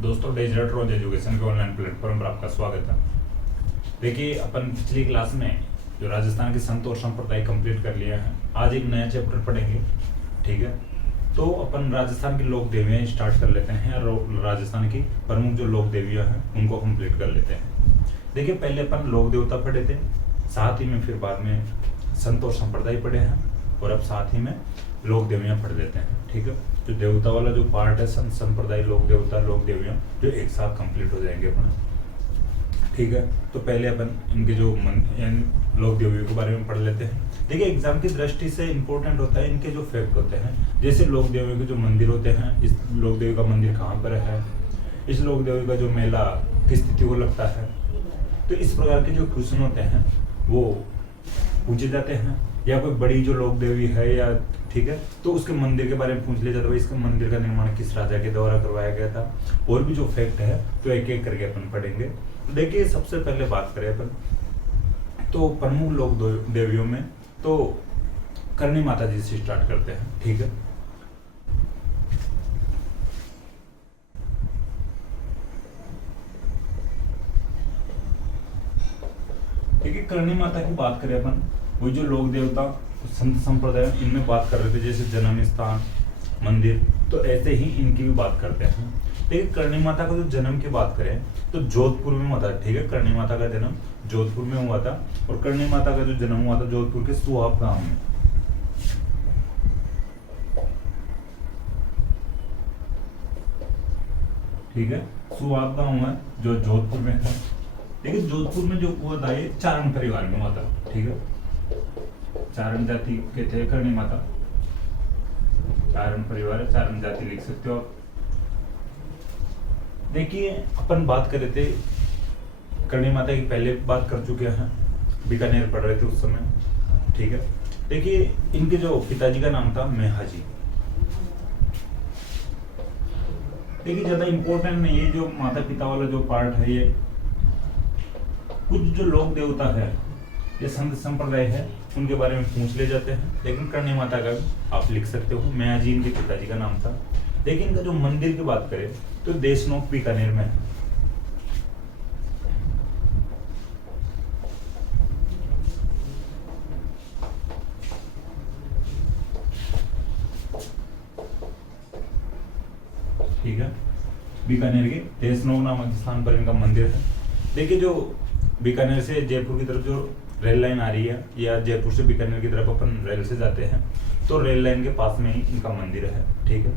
दोस्तों, digital ट्रोज education के online platform पर आपका स्वागत है। देखिए, अपन पिछली क्लास में जो राजस्थान के संत और संप्रदाय कंप्लीट कर लिया है, आज एक नया चैप्टर पढ़ेंगे। ठीक है, तो अपन राजस्थान की लोक देवियाँ स्टार्ट कर लेते हैं और राजस्थान की प्रमुख जो लोक देवियाँ हैं उनको कंप्लीट कर लेते हैं। देखिए, पहले अपन लोक देवता पढ़े थे, साथ ही में फिर बाद में संत और संप्रदाय पढ़े हैं और अब साथ ही में लोक देवियाँ पढ़ लेते हैं। ठीक है, जो देवता वाला जो पार्ट है संत संप्रदाय लोक देवता लोक देवियाँ जो एक साथ कंप्लीट हो जाएंगे अपना। ठीक है, तो पहले अपन इनके जो लोक देवियों के बारे में पढ़ लेते हैं। देखिए, एग्जाम की दृष्टि से इंपॉर्टेंट होता है इनके जो फैक्ट होते हैं। जैसे लोक देवियों के जो मंदिर होते हैं, इस लोक देवी का मंदिर कहाँ पर है, इस लोक देवी का जो मेला किस तिथि को लगता है, तो इस प्रकार के जो क्वेश्चन होते हैं वो पूछे जाते हैं। या कोई बड़ी जो लोक देवी है या ठीक है, तो उसके मंदिर के बारे में पूछ लिया जाता है, इसके मंदिर का निर्माण किस राजा के द्वारा करवाया गया था। और भी जो फैक्ट है तो एक एक करके अपन पढ़ेंगे। देखिए, सबसे पहले बात करें अपन तो प्रमुख लोक देवियों में तो करणी माता जी से स्टार्ट करते हैं। ठीक है, देखिए करणी माता की बात करें अपन, वही जो लोक देवता संत संप्रदाय इनमें बात कर रहे थे, जैसे जन्म स्थान मंदिर, तो ऐसे ही इनकी भी बात करते हैं। देखिए, करणी माता का जो जन्म की बात करें तो जोधपुर में हुआ था। ठीक है, करणी माता का जन्म जोधपुर में हुआ था और करणी माता का जो जन्म हुआ था जोधपुर के सुहाग गांव में। ठीक है, सुहाग गांव है जो जोधपुर में है। लेकिन जोधपुर में जो हुआ था ये चारण परिवार में हुआ था। ठीक है, चारण जाति के थे करणी माता, चारण परिवार है, चारण जाति लिख सकते हो आप। देखिए, अपन बात कर रहे थे करणी माता की, पहले बात कर चुके हैं, बीकानेर पढ़ रहे थे उस समय। ठीक है, देखिए इनके जो पिताजी का नाम था मेहाजी। देखिए, ज्यादा इंपॉर्टेंट नहीं है जो माता पिता वाला जो पार्ट है, ये कुछ जो लोक देवता है ये संत संप्रदाय है उनके बारे में पूछ ले जाते हैं। लेकिन करणी माता का आप लिख सकते हो, मेहाजी इनके पिताजी का नाम था। लेकिन इनका जो मंदिर की बात करें तो देशनोक बीकानेर में है। ठीक है, बीकानेर के देशनोक नामक स्थान पर इनका मंदिर है। देखिए, जो बीकानेर से जयपुर की तरफ जो रेल लाइन आ रही है, या जयपुर से बीकानेर की तरफ अपन रेल से जाते हैं, तो रेल लाइन के पास में ही इनका मंदिर है। ठीक है,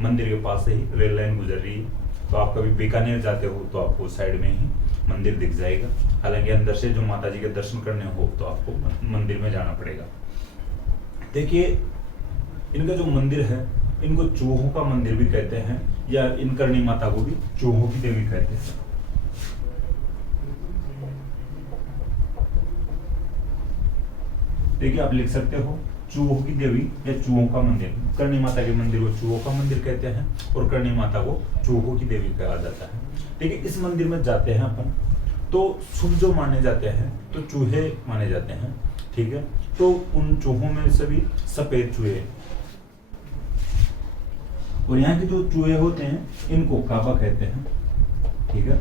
मंदिर के पास से ही रेल लाइन गुजर रही है, तो आप कभी बीकानेर जाते हो तो आपको साइड में ही मंदिर दिख जाएगा। हालांकि अंदर से जो माता जी के दर्शन करने हो तो आपको मंदिर में जाना पड़ेगा। देखिए, इनका जो मंदिर है इनको चूहों का मंदिर भी कहते हैं, या इन करणी माता को भी चूहों की देवी कहते हैं। देखिए, आप लिख सकते हो चूहों की देवी या चूहों का मंदिर। करणी माता के मंदिर को चूहों का मंदिर कहते हैं और करणी माता को चूहों की देवी कहा जाता है। देखिए, इस मंदिर में जाते हैं अपन तो शुभ जो माने जाते हैं तो चूहे माने जाते हैं। ठीक है, तो उन चूहों में से भी सफेद चूहे, और यहाँ के जो चूहे होते हैं इनको काबा कहते हैं। ठीक है,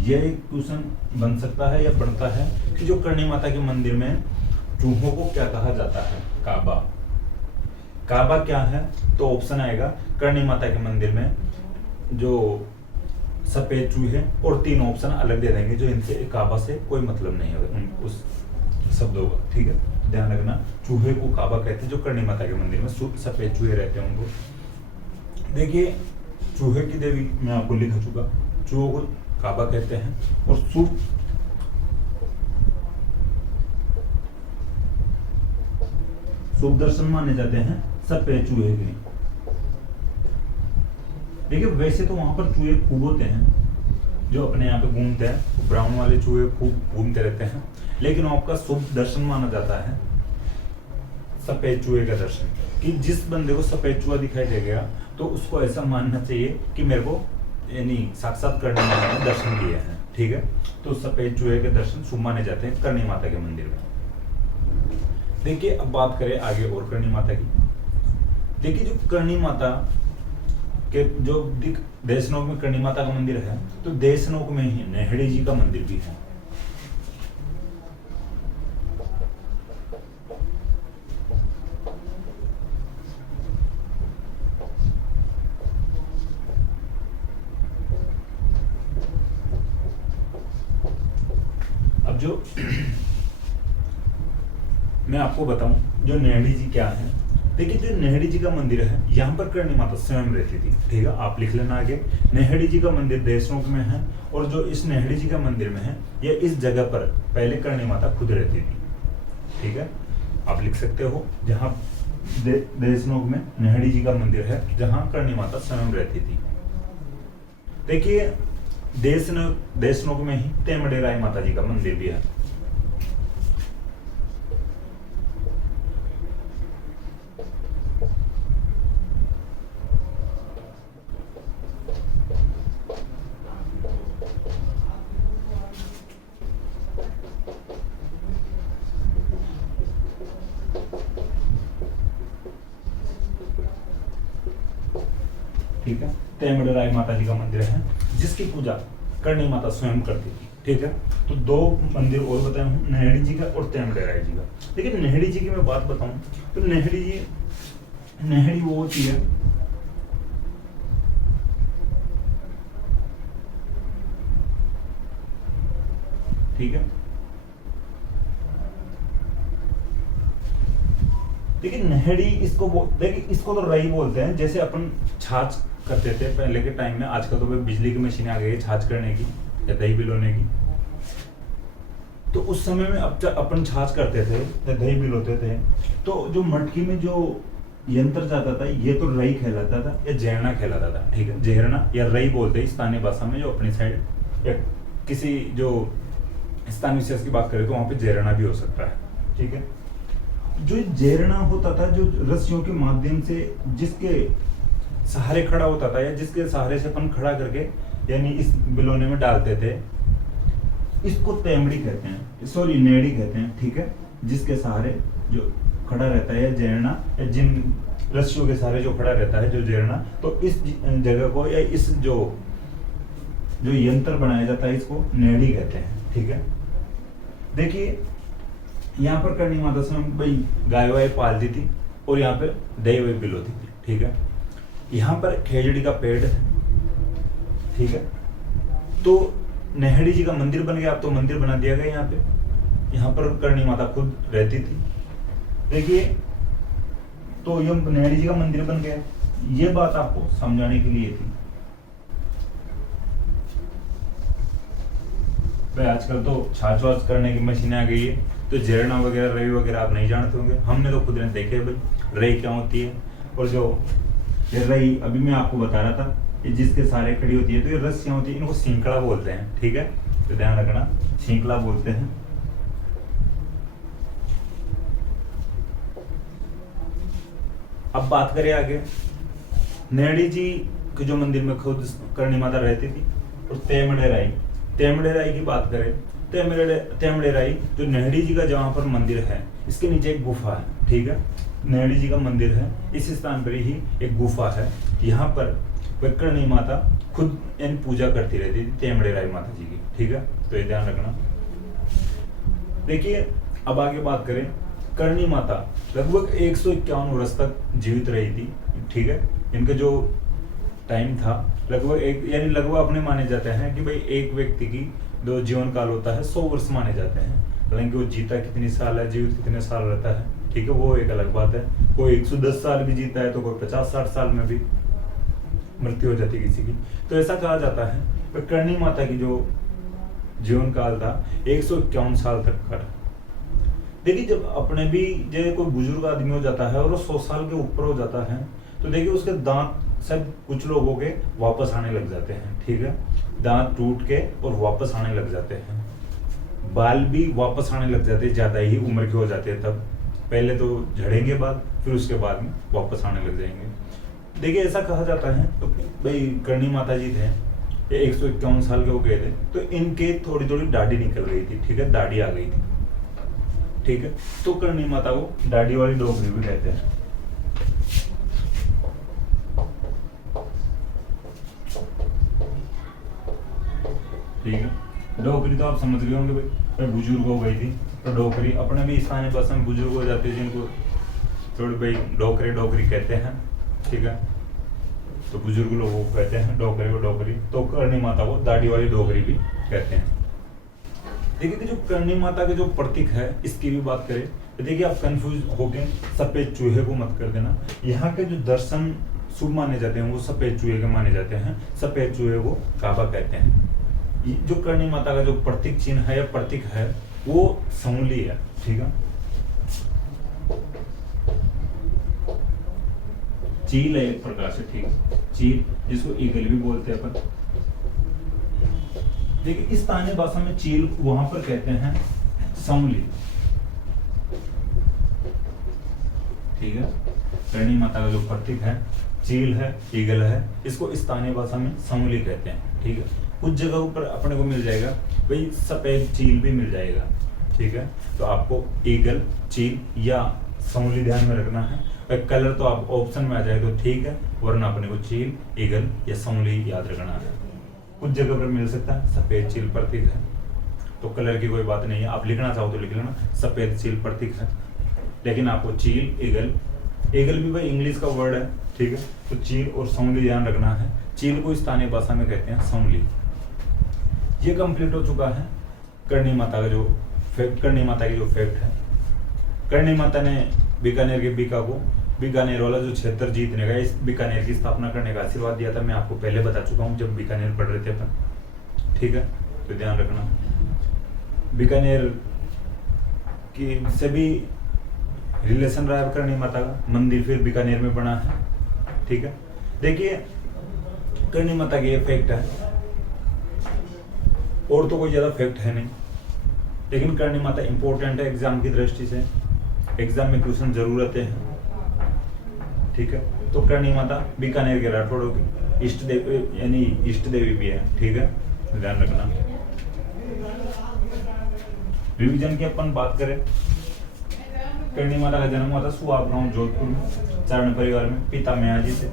यह एक क्वेश्चन बन सकता है या बनता है कि जो करणी माता के मंदिर में चूहों को क्या कहा जाता है, काबा। काबा क्या है, तो ऑप्शन आएगा करणी माता के मंदिर में जो सफेद चूहे, और 3 ऑप्शन अलग दे देंगे जो इनसे काबा से कोई मतलब नहीं है उस शब्दों का। ठीक है, ध्यान रखना, चूहे को काबा कहते हैं जो करणी माता के मंदिर में सफेद चूहे रहते हैं उनको। देखिए, चूहे की देवी मैं आपको लिख चुका, चूहों को काबा कहते हैं और शुभ दर्शन माने जाते हैं सफेद चूहे के। देखिए, वैसे तो वहां पर चूहे खूब होते हैं जो अपने यहाँ पे घूमते हैं, ब्राउन वाले चूहे खूब घूमते रहते हैं, लेकिन आपका शुभ दर्शन माना जाता है सफेद चूहे का दर्शन। कि जिस बंदे को सफेद चूहा दिखाई दे गया तो उसको ऐसा मानना चाहिए कि मेरे को यानी साक्षात करणी माता ने दर्शन किए हैं। ठीक है, तो सफेद चूहे के दर्शन शुभ माने जाते हैं करणी माता के मंदिर में। देखिए, अब बात करें आगे और करणी माता की। देखिए, जो करणी माता कि जो देशनोक में करणी माता का मंदिर है, तो देशनोक में ही नेहड़ी जी का मंदिर भी है। अब जो मैं आपको बताऊं, जो नेहड़ी जी क्या है, देखिए जो नेहड़ी जी का मंदिर है, यहाँ पर करणी माता स्वयं रहती थी। ठीक है, आप लिख लेना आगे। नेहड़ी जी का मंदिर देशनोक में है, और जो इस नेहड़ी जी का मंदिर में है, ये इस जगह पर पहले करणी माता खुद रहती थी। ठीक है, आप लिख सकते हो, जहाँ देशनोक में नेहड़ी जी का मंदिर है, जहाँ करणी माता स्वयं रहती थी। देखिए देशनोक में ही तेमड़े राय माता जी का मंदिर भी है। ठीक है, तेमड़े राय माता जी का मंदिर है, जिसकी पूजा करणी माता स्वयं करती थी। ठीक है, तो दो मंदिर और बताया हूँ, नेहड़ी जी का और तेमड़े राय जी का। लेकिन नेहड़ी जी की मैं बात बताऊं, तो नेहड़ी वो होती है, ठीक है, देखिए नेहड़ी देखिए इसको तो रई बोलते हैं। जैसे अपन छाछ करते थे पहले के टाइम में, आजकल तो बिजली की मशीन आ गई है छाछ करने की या दही बिलोने की। तो उस समय में अब अपन छाछ करते थे या दही बिलोते थे, तो जो मटकी में जो यंत्र जाता था, ये तो रई कहलाता था या जहरना कहलाता था। ठीक है, जहरना या रई बोलते हैं स्थानीय भाषा में, जो अपनी साइड या किसी जो स्थानीय विशेष की बात करें तो वहां पे जहरना भी हो सकता है। ठीक है, जो जहरना होता था, जो रस्सियों के माध्यम से जिसके सहारे खड़ा होता था, या जिसके सहारे से अपन खड़ा करके यानी इस बिलोने में डालते थे, इसको तेमड़ी कहते हैं, सॉरी नेहड़ी कहते हैं। ठीक है, जिसके सहारे जो खड़ा रहता है, या जहरना, या जिन रस्सियों के सहारे जो खड़ा रहता है जो जहरना, तो इस जगह को या इस जो यंत्र बनाया जाता है, इसको नेहड़ी कहते हैं। ठीक है, देखिए यहाँ पर करणी माता स्वयं भाई गाय वाय पालती थी, और यहाँ पे दही वही बिलोती थी। ठीक है, यहाँ पर खेजड़ी का पेड़ है। ठीक है, तो नेहड़ी जी का मंदिर बन गया, अब तो मंदिर बना दिया गया यहाँ पे। यहाँ पर करणी माता खुद रहती थी। देखिए, तो ये नेहड़ी जी का मंदिर बन गया, ये बात आपको समझाने के लिए थी। भाई आजकल तो छाछ वाछ करने की मशीनें आ गई है, तो जहरना वगैरह रई वगैरह आप नहीं जानते होंगे, हमने तो खुद ने देखे भाई रई क्या होती है। और जो ये रई अभी मैं आपको बता रहा था, ये जिसके सहारे खड़ी होती है, तो ये रस्सियां होती है, इनको सिंकड़ा बोलते हैं। ठीक है, तो ध्यान रखना, सिंकड़ा बोलते हैं। अब बात करें आगे, नेहड़ी जी के जो मंदिर में खुद करणी माता रहती थी, और तेमड़े राई की बात करें, तेमड़े राई जो नेहड़ी जी का जहाँ पर मंदिर है, इसके नीचे एक गुफा है। ठीक है, नेहड़ी जी का मंदिर है, इस स्थान पर ही एक गुफा है, यहाँ पर वह करणी माता खुद इन पूजा करती रहती थी, तेमड़े राई माता जी की। ठीक है, तो ये ध्यान रखना। देखिए, अब आगे बात करें, करणी माता लगभग 151 वर्ष तक जीवित रही थी। ठीक है, इनका जो टाइम था लगभग अपने माने जाते हैं कि भाई एक व्यक्ति की जो जीवन काल होता है 100 वर्ष माने जाते हैं। हालांकि वो जीता कितनी साल है, जीवित कितने साल रहता है, ठीक है, वो एक अलग बात है। कोई 110 साल भी जीता है, तो कोई 50-60 साल में भी मृत्यु हो जाती है किसी की। तो ऐसा कहा जाता है कि करणी माता की जो जीवन काल था 151 साल तक का। देखिए, जब अपने भी जो कोई बुजुर्ग आदमी हो जाता है और वो 100 साल के ऊपर हो जाता है, तो देखिए उसके दांत सब कुछ लोगों के वापस आने लग जाते हैं। ठीक है, दांत टूट के और वापस आने लग जाते हैं, बाल भी वापस आने लग जाते हैं, ज्यादा ही उम्र के हो जाते हैं तब। पहले तो झड़ेंगे बाल, फिर उसके बाद में वापस आने लग जाएंगे। देखिए, ऐसा कहा जाता है तो भाई करणी माता जी थे, ये 151 साल के हो गए थे, तो इनके थोड़ी थोड़ी दाढ़ी निकल गई थी। ठीक है, दाढ़ी आ गई थी। ठीक है, तो करणी माता को दाढ़ी वाली डोगरी भी कहते हैं। डोकरी तो आप समझ गए होंगे भाई, बुजुर्ग हो गई थी, तो डोकरी अपने भी स्थानीय भाषा में बुजुर्ग हो जाते हैं जिनको थोड़ी भाई डोकरी डोकरी कहते हैं, ठीक है। तो बुजुर्ग लोगों को कहते हैं डोकरी को डोकरी, तो करणी माता को दाढ़ी वाली डोकरी भी कहते हैं। देखिए जो करणी माता के जो प्रतीक है इसकी भी बात करें तो देखिए आप कंफ्यूज होके सफेद चूहे को मत कर देना। यहाँ के जो दर्शन शुभ माने जाते हैं वो सफेद चूहे के माने जाते हैं, सफेद चूहे को काबा कहते हैं। ये जो करणी माता का जो प्रतीक चिन्ह है या प्रतीक है वो संगुली है, ठीक है। चील है एक प्रकार से, ठीक है, चील जिसको ईगल भी बोलते हैं अपन। देखिए इस स्थानीय भाषा में चील वहां पर कहते हैं संगुली, ठीक है। करणी माता का जो प्रतीक है चील है, ईगल है, इसको स्थानीय भाषा में संगुली कहते हैं, ठीक है। कुछ जगहों पर अपने को मिल जाएगा भाई सफेद चील भी मिल जाएगा, ठीक है। तो आपको ईगल, चील या संगुली ध्यान में रखना है। और कलर तो आप ऑप्शन में आ जाए तो ठीक है, वरना अपने को चील, ईगल या संगुली याद रखना है। कुछ जगह पर मिल सकता है सफेद चील प्रतीक है, तो कलर की कोई बात नहीं है, आप लिखना चाहो तो लिख लेना सफेद चील प्रतीक है। लेकिन आपको चील, ईगल, ईगल भी भाई इंग्लिश का वर्ड है, ठीक है। तो चील और संगुली ध्यान रखना है। चील को स्थानीय भाषा में कहते हैं संगुली। ये कंप्लीट हो चुका है करणी माता का जो फैक्ट, करणी माता की जो फैक्ट है। करणी माता ने बीकानेर के बीकानेर वाला जो क्षेत्र जीतने का, इस बीकानेर की स्थापना करने का आशीर्वाद दिया था। मैं आपको पहले बता चुका हूँ जब बीकानेर पढ़ रहे थे अपन, ठीक है। तो ध्यान रखना बीकानेर की सभी रिलेशन रहा है करणी माता का। मंदिर फिर बीकानेर में बना है, ठीक है। देखिए करणी माता के ये फैक्ट है, और तो कोई ज्यादा फैक्ट है नहीं, लेकिन करणी माता इंपॉर्टेंट है एग्जाम की दृष्टि से। एग्जाम में क्वेश्चन जरूर आते हैं, ठीक है। तो करणी माता बीकानेर के राठौड़ों की इष्ट देवी यानी इष्ट देवी भी है, ठीक है, ध्यान रखना। रिवीजन की अपन बात करें, करणी माता का जन्म हुआ था सुहाग गांव जोधपुर में, चारण परिवार में, पिता मैयाजी से।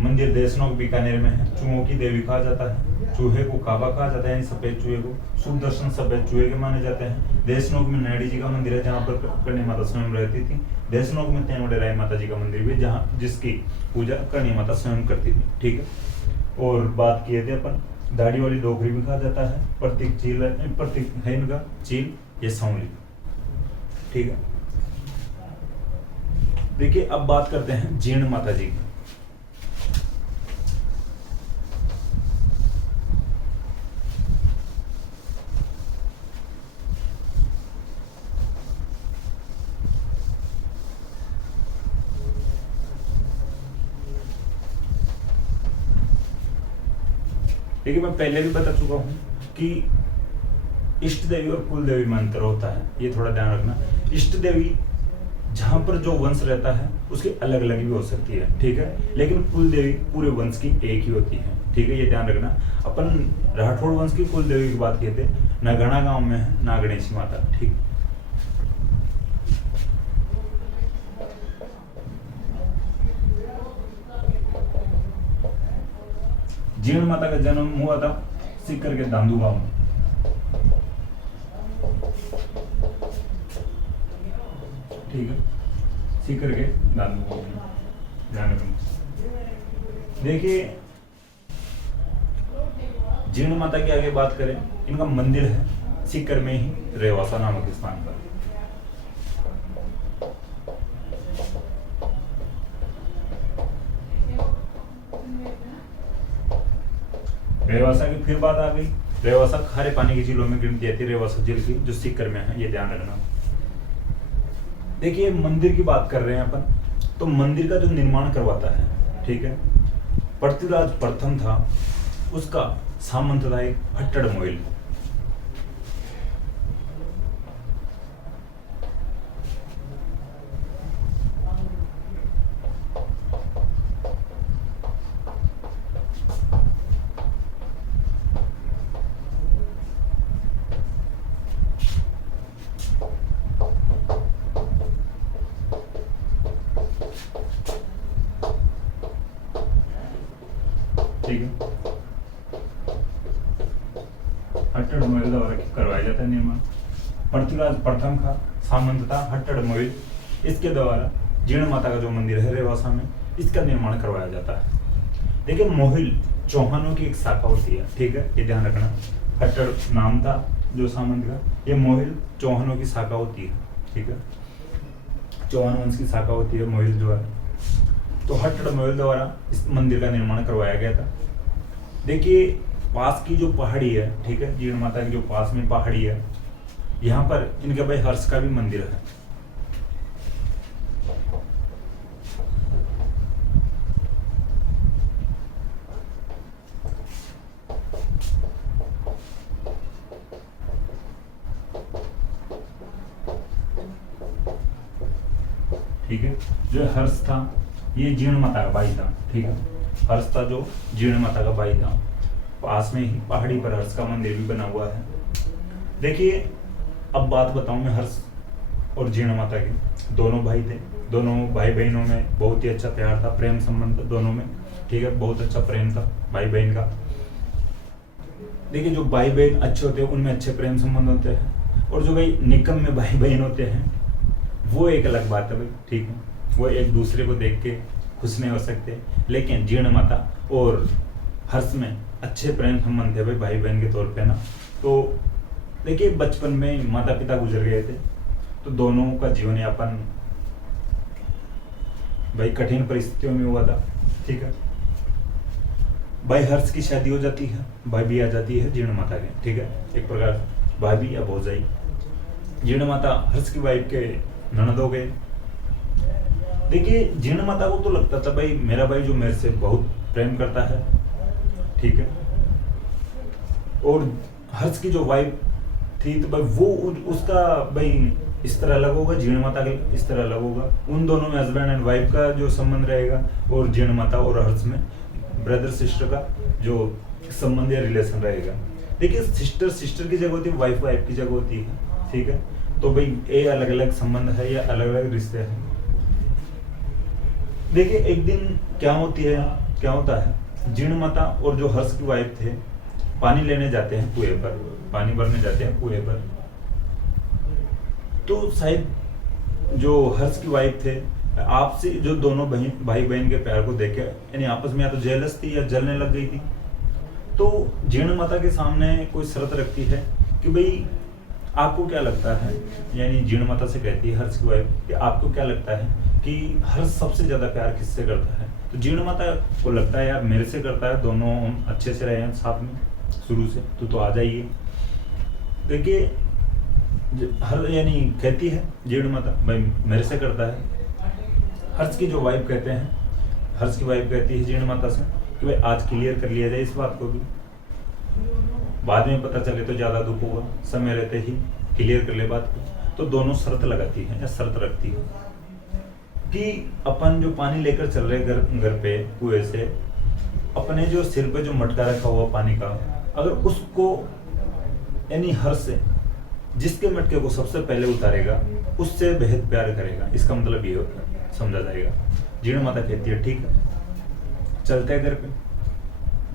मंदिर देशनोक बीकानेर में है। चूहों की देवी कहा जाता है, चूहे को काबा कहा जाता है, यानी सफेद चूहे को। शुभ दर्शन सफेद चूहे के माने जाते हैं। देशनोक में नैडी जी का मंदिर है जहाँ पर करणी माता स्वयं रहती थी। देशनोक में तेनवडेराय माता जी का मंदिर भी, जहाँ जिसकी पूजा करणी माता स्वयं करती थी, ठीक है। और बात किए थे अपन दाढ़ी वाली डोकरी भी कहा जाता है, प्रतीक चील है, प्रतीक है इनका चील या संगुली, ठीक है। देखिए अब बात करते हैं जीर्ण माता जी की। देखिए मैं पहले भी बता चुका हूं कि इष्ट देवी और कुल देवी में अंतर होता है, ये थोड़ा ध्यान रखना। इष्ट देवी जहां पर जो वंश रहता है उसकी अलग अलग भी हो सकती है, ठीक है। लेकिन कुल देवी पूरे वंश की एक ही होती है, ठीक है, ये ध्यान रखना। अपन राठौड़ वंश की कुल देवी की बात किए थे, नागणा गांव में है नागणेशी माता, ठीक। जीर्ण माता का जन्म हुआ था सीकर के दांदू गांव में, ठीक है, सीकर के दांदू गांव में, ध्यान रखना। देखिए जीर्ण माता की आगे बात करें, इनका मंदिर है सीकर में ही रेवासा नामक स्थान पर। रेवासा की फिर बात आ गई। रेवासा खारे पानी की झीलों में गिनती आती है, रेवासा झील की जो सीकर में है, ये ध्यान रखना। देखिए मंदिर की बात कर रहे हैं अपन, तो मंदिर का जो निर्माण करवाता है, ठीक है, पृथ्वीराज प्रथम था, उसका सामंत था एक फट्टड़ मोइल। ठीक है, करवाया जाता है निर्माण। पृथ्वीराज प्रथम का सामंत था हट्टड़ मोहिल, इसके द्वारा जीर्ण माता का जो मंदिर है रेवासा में, इसका निर्माण करवाया जाता है। देखिए मोहिल चौहानों की एक शाखा होती है, ठीक है, ये ध्यान रखना। हट्टड़ नाम था जो सामंत का, ये मोहिल चौहानों की शाखा होती है, ठीक है, चौहान वंश की शाखा होती है मोहिल जो है। तो हट्टड़ मोहिल द्वारा इस मंदिर का निर्माण करवाया गया था। देखिए पास की जो पहाड़ी है, ठीक है, जीर्ण माता की जो पास में पहाड़ी है, यहाँ पर इनके भाई हर्ष का भी मंदिर है। ठीक है, जो हर्ष था ये जीर्ण माता का भाई था, ठीक है, हर्ष था जो जीर्ण माता का भाई था। पास में ही पहाड़ी पर हर्ष का मंदिर भी बना हुआ है। देखिए अब बात बताऊं मैं हर्ष और जीर्ण माता की, दोनों भाई थे, दोनों भाई बहनों में बहुत ही अच्छा प्यार था, प्रेम संबंध दोनों में, ठीक है, बहुत अच्छा प्रेम था भाई बहन का। देखिए जो भाई बहन अच्छे होते हैं उनमें अच्छे प्रेम संबंध होते हैं, और जो भाई निकम में भाई बहन होते हैं वो एक अलग बात है भाई, ठीक है, वो एक दूसरे को देख के खुश नहीं हो सकते। लेकिन जीर्ण माता और हर्ष में अच्छे प्रेम संबंध थे भाई बहन के तौर पे ना। तो देखिए बचपन में माता पिता गुजर गए थे, तो दोनों का जीवन यापन भाई कठिन परिस्थितियों में हुआ था, ठीक है। भाई हर्ष की शादी हो जाती है, भाभी आ जाती है जीर्ण माता के, ठीक है, एक प्रकार भाभी या भौजाई। जीर्ण माता हर्ष की वाइफ के ननद हो गए। देखिए जीर्ण माता को तो लगता था भाई मेरा भाई जो मेरे से बहुत प्रेम करता है, ठीक है, और हर्ष की जो वाइफ थी तो भाई वो उसका भाई इस तरह अलग होगा, जीर्ण माता के इस तरह अलग होगा। उन दोनों में हस्बैंड एंड वाइफ का जो संबंध रहेगा, और जीर्ण माता और हर्ष में ब्रदर सिस्टर का जो संबंध या रिलेशन रहेगा। देखिए सिस्टर सिस्टर की जगह होती है, वाइफ वाइफ की जगह होती है, ठीक है। तो भाई ये अलग अलग संबंध है या अलग अलग रिश्ते हैं। देखिए एक दिन क्या होता है, जीर्ण माता और जो हर्ष की वाइफ थे पानी लेने जाते हैं कुएं पर, पानी भरने जाते हैं कुएं पर। तो शायद जो हर्ष की वाइफ थे आपसे जो दोनों भाई बहन के प्यार को देखे यानी आपस में या तो जेलस थी या जलने लग गई थी। तो जीर्ण माता के सामने कोई शर्त रखती है कि भाई आपको क्या लगता है, यानी जीर्ण माता से कहती है हर्ष की वाइफ कि आपको क्या लगता है कि हर्ष सबसे ज्यादा प्यार किससे करता है। तो जीर्ण माता को लगता है यार मेरे से करता है, दोनों हम अच्छे से रहे हैं साथ में शुरू से, तो आ जाइए। देखिए हर यानी कहती है जीर्ण माता भाई मेरे से करता है। हर्ष की जो वाइफ कहते हैं, हर्ष की वाइफ कहती है जीर्ण माता से कि भाई आज क्लियर कर लिया जाए इस बात को भी, बाद में पता चले तो ज्यादा दुख होगा, समय रहते ही क्लियर कर ले बात को। तो दोनों शर्त लगाती है या शर्त रखती है कि अपन जो पानी लेकर चल रहे घर पे कुएं से, अपने जो सिर पे जो मटका रखा हुआ पानी का, अगर उसको यानी हर्ष से जिसके मटके को सबसे पहले उतारेगा उससे बेहद प्यार करेगा, इसका मतलब ये समझा जाएगा। जीर्ण माता कहती है ठीक है, चलते हैं घर पे।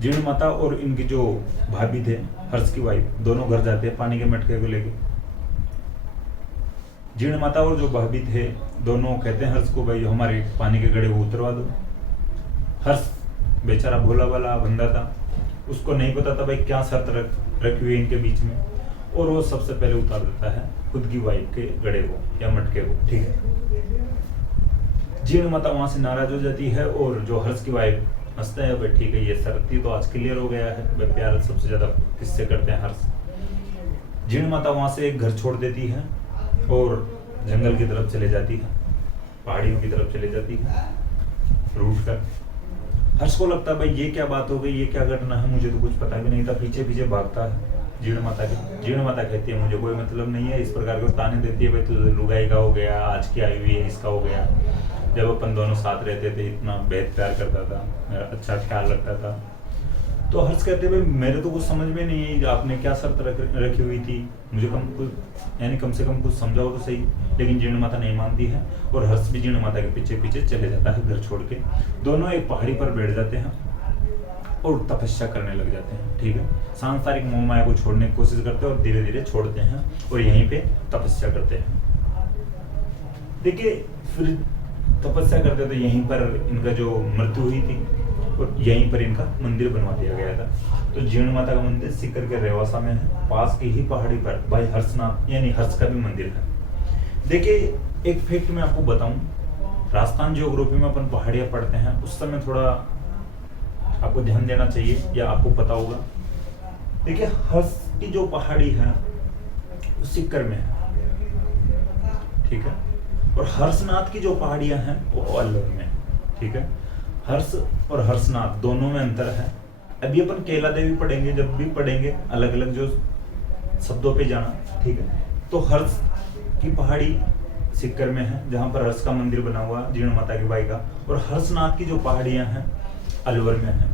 जीर्ण माता और इनकी जो भाभी थे हर्ष की वाइफ दोनों घर जाते हैं पानी के मटके को लेके। जीर्ण माता और जो भाभी थे दोनों कहते हैं हर्ष को भाई हमारे पानी के गड़े को उतरवा दो। हर्ष बेचारा भोला वाला बंदा था, उसको नहीं पता था भाई क्या शर्त रखी हुई इनके बीच में, और वो सबसे पहले उतार देता है खुद की वाइफ के गड़े को या मटके को, ठीक है। जीर्ण माता वहां से नाराज हो जाती है और जो हर्ष की वाइफ हंसता है भाई ठीक है ये शर्त थी तो आज क्लियर हो गया है, भाई प्यार सबसे ज्यादा किससे करते हैं हर्ष। जीर्ण माता वहां से एक घर छोड़ देती है और जंगल की तरफ चले जाती है, पहाड़ियों की तरफ चले जाती है रूट कर। हर्ष को लगता है भाई ये क्या बात हो गई, ये क्या घटना है, मुझे तो कुछ पता भी नहीं था। पीछे पीछे भागता है जीर्ण माता के। जीर्ण माता कहती है मुझे कोई मतलब नहीं है, इस प्रकार के ताने देती है भाई तू लुगाई का हो गया, आज की आई हुई है इसका हो गया। जब अपन दोनों साथ रहते थे इतना बेहद प्यार करता था, मेरा अच्छा ख्याल रखता था। तो हर्ष कहते भाई मेरे तो कुछ समझ में नहीं है आपने क्या शर्त रखी हुई थी, मुझे कम से कम कुछ समझाओ तो सही। लेकिन जीर्ण माता नहीं मानती है और हर्ष भी जीर्ण माता के पीछे पीछे चले जाता है घर छोड़ के। दोनों एक पहाड़ी पर बैठ जाते हैं और तपस्या करने लग जाते हैं। ठीक है, सांसारिक मोह माया को छोड़ने की कोशिश करते हैं और धीरे धीरे छोड़ते हैं और यहीं पे तपस्या करते हैं। देखिए फिर तपस्या करते तो यहीं पर इनका जो मृत्यु हुई थी और यहीं पर इनका मंदिर बनवा दिया गया था। तो जीर्ण माता का मंदिर सीकर के रेवासा में है, पास की ही पहाड़ी पर भाई हर्षनाथ यानी हर्ष का भी मंदिर है। देखिए एक फैक्ट मैं आपको बताऊं, राजस्थान ज्योग्राफी में अपन पहाड़ियां पढ़ते हैं उस समय थोड़ा आपको ध्यान देना चाहिए या आपको पता होगा। देखिए हर्ष की जो पहाड़ी है वो सीकर में है, ठीक है, और हर्षनाथ की जो पहाड़ियां हैं वो अलवर में है। ठीक है, हर्ष और हर्षनाथ दोनों में अंतर है। अभी अपन केला देवी पढ़ेंगे, जब भी पढ़ेंगे अलग अलग जो शब्दों पे जाना। ठीक है, तो हर्ष की पहाड़ी सीकर में है जहां पर हर्ष का मंदिर बना हुआ जीर्ण माता की बाई का, और हर्षनाथ की जो पहाड़ियां हैं अलवर में है।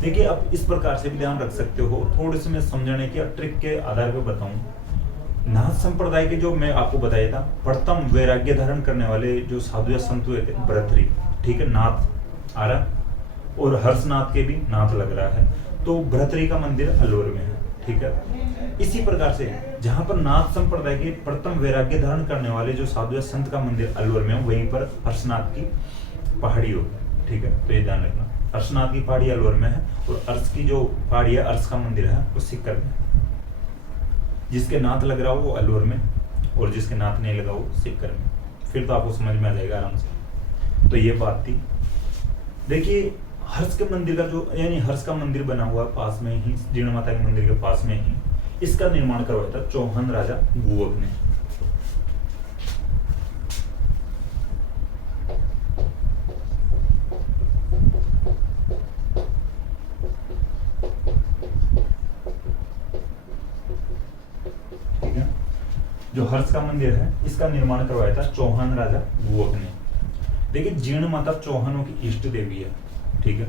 देखिए अब इस प्रकार से भी ध्यान रख सकते हो, थोड़े से मैं समझने की ट्रिक के आधार पर बताऊं। नाथ संप्रदाय के जो मैं आपको बताया था, प्रथम वैराग्य धारण करने वाले जो साधु या संत हुए थे भर्तृहरि। ठीक है, नाथ आ रहा और हर्षनाथ के भी नाथ लग रहा है, तो भर्तृहरि का मंदिर अलवर में है। ठीक है, इसी प्रकार से जहां पर नाथ संप्रदाय के प्रथम वैराग्य धारण करने वाले जो साधु या संत का मंदिर अलवर में है, वहीं पर हर्षनाथ की पहाड़ी होगी। ठीक है, तो ये ध्यान रखना, हर्षनाथ की पहाड़ी अलवर में है और अर्श की जो पहाड़ी है, अर्श का मंदिर है वो सीकर में। जिसके नाथ लग रहा हो वो अलवर में और जिसके नाथ नहीं लगा वो सीकर में। फिर तो आपको समझ में आ जाएगा आराम से। तो ये बात थी। देखिए हर्ष के मंदिर का जो यानी हर्ष का मंदिर बना हुआ पास में ही, जीर्ण माता के मंदिर के पास में ही, इसका निर्माण करवाया था चौहान राजा गुवक ने। ठीक है, जो हर्ष का मंदिर है इसका निर्माण करवाया था चौहान राजा गुवक ने। देखिए जीर्ण माता चौहानों की इष्ट देवी है। ठीक है,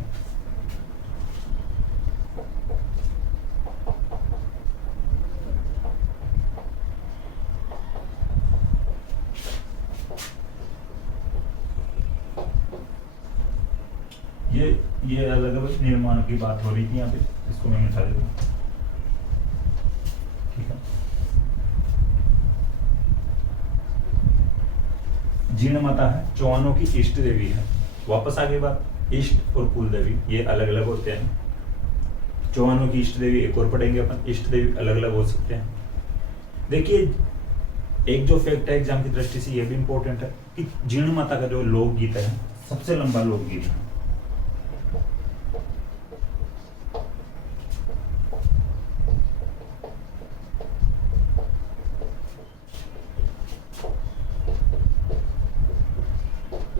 ये अलग अलग निर्माण की बात हो रही थी यहाँ पे, इसको मैं मिटा देता हूँ। ठीक है, जीर्ण माता है चौहानों की इष्ट देवी है। वापस आगे बात, इष्ट और कुल देवी ये अलग अलग होते हैं। चौहानों की इष्ट देवी एक और पढ़ेंगे अपन, इष्ट देवी अलग अलग हो सकते हैं। देखिए एक जो फैक्ट है एग्जाम की दृष्टि से ये भी इंपॉर्टेंट है कि जीर्ण माता का जो लोकगीत है सबसे लंबा लोकगीत है।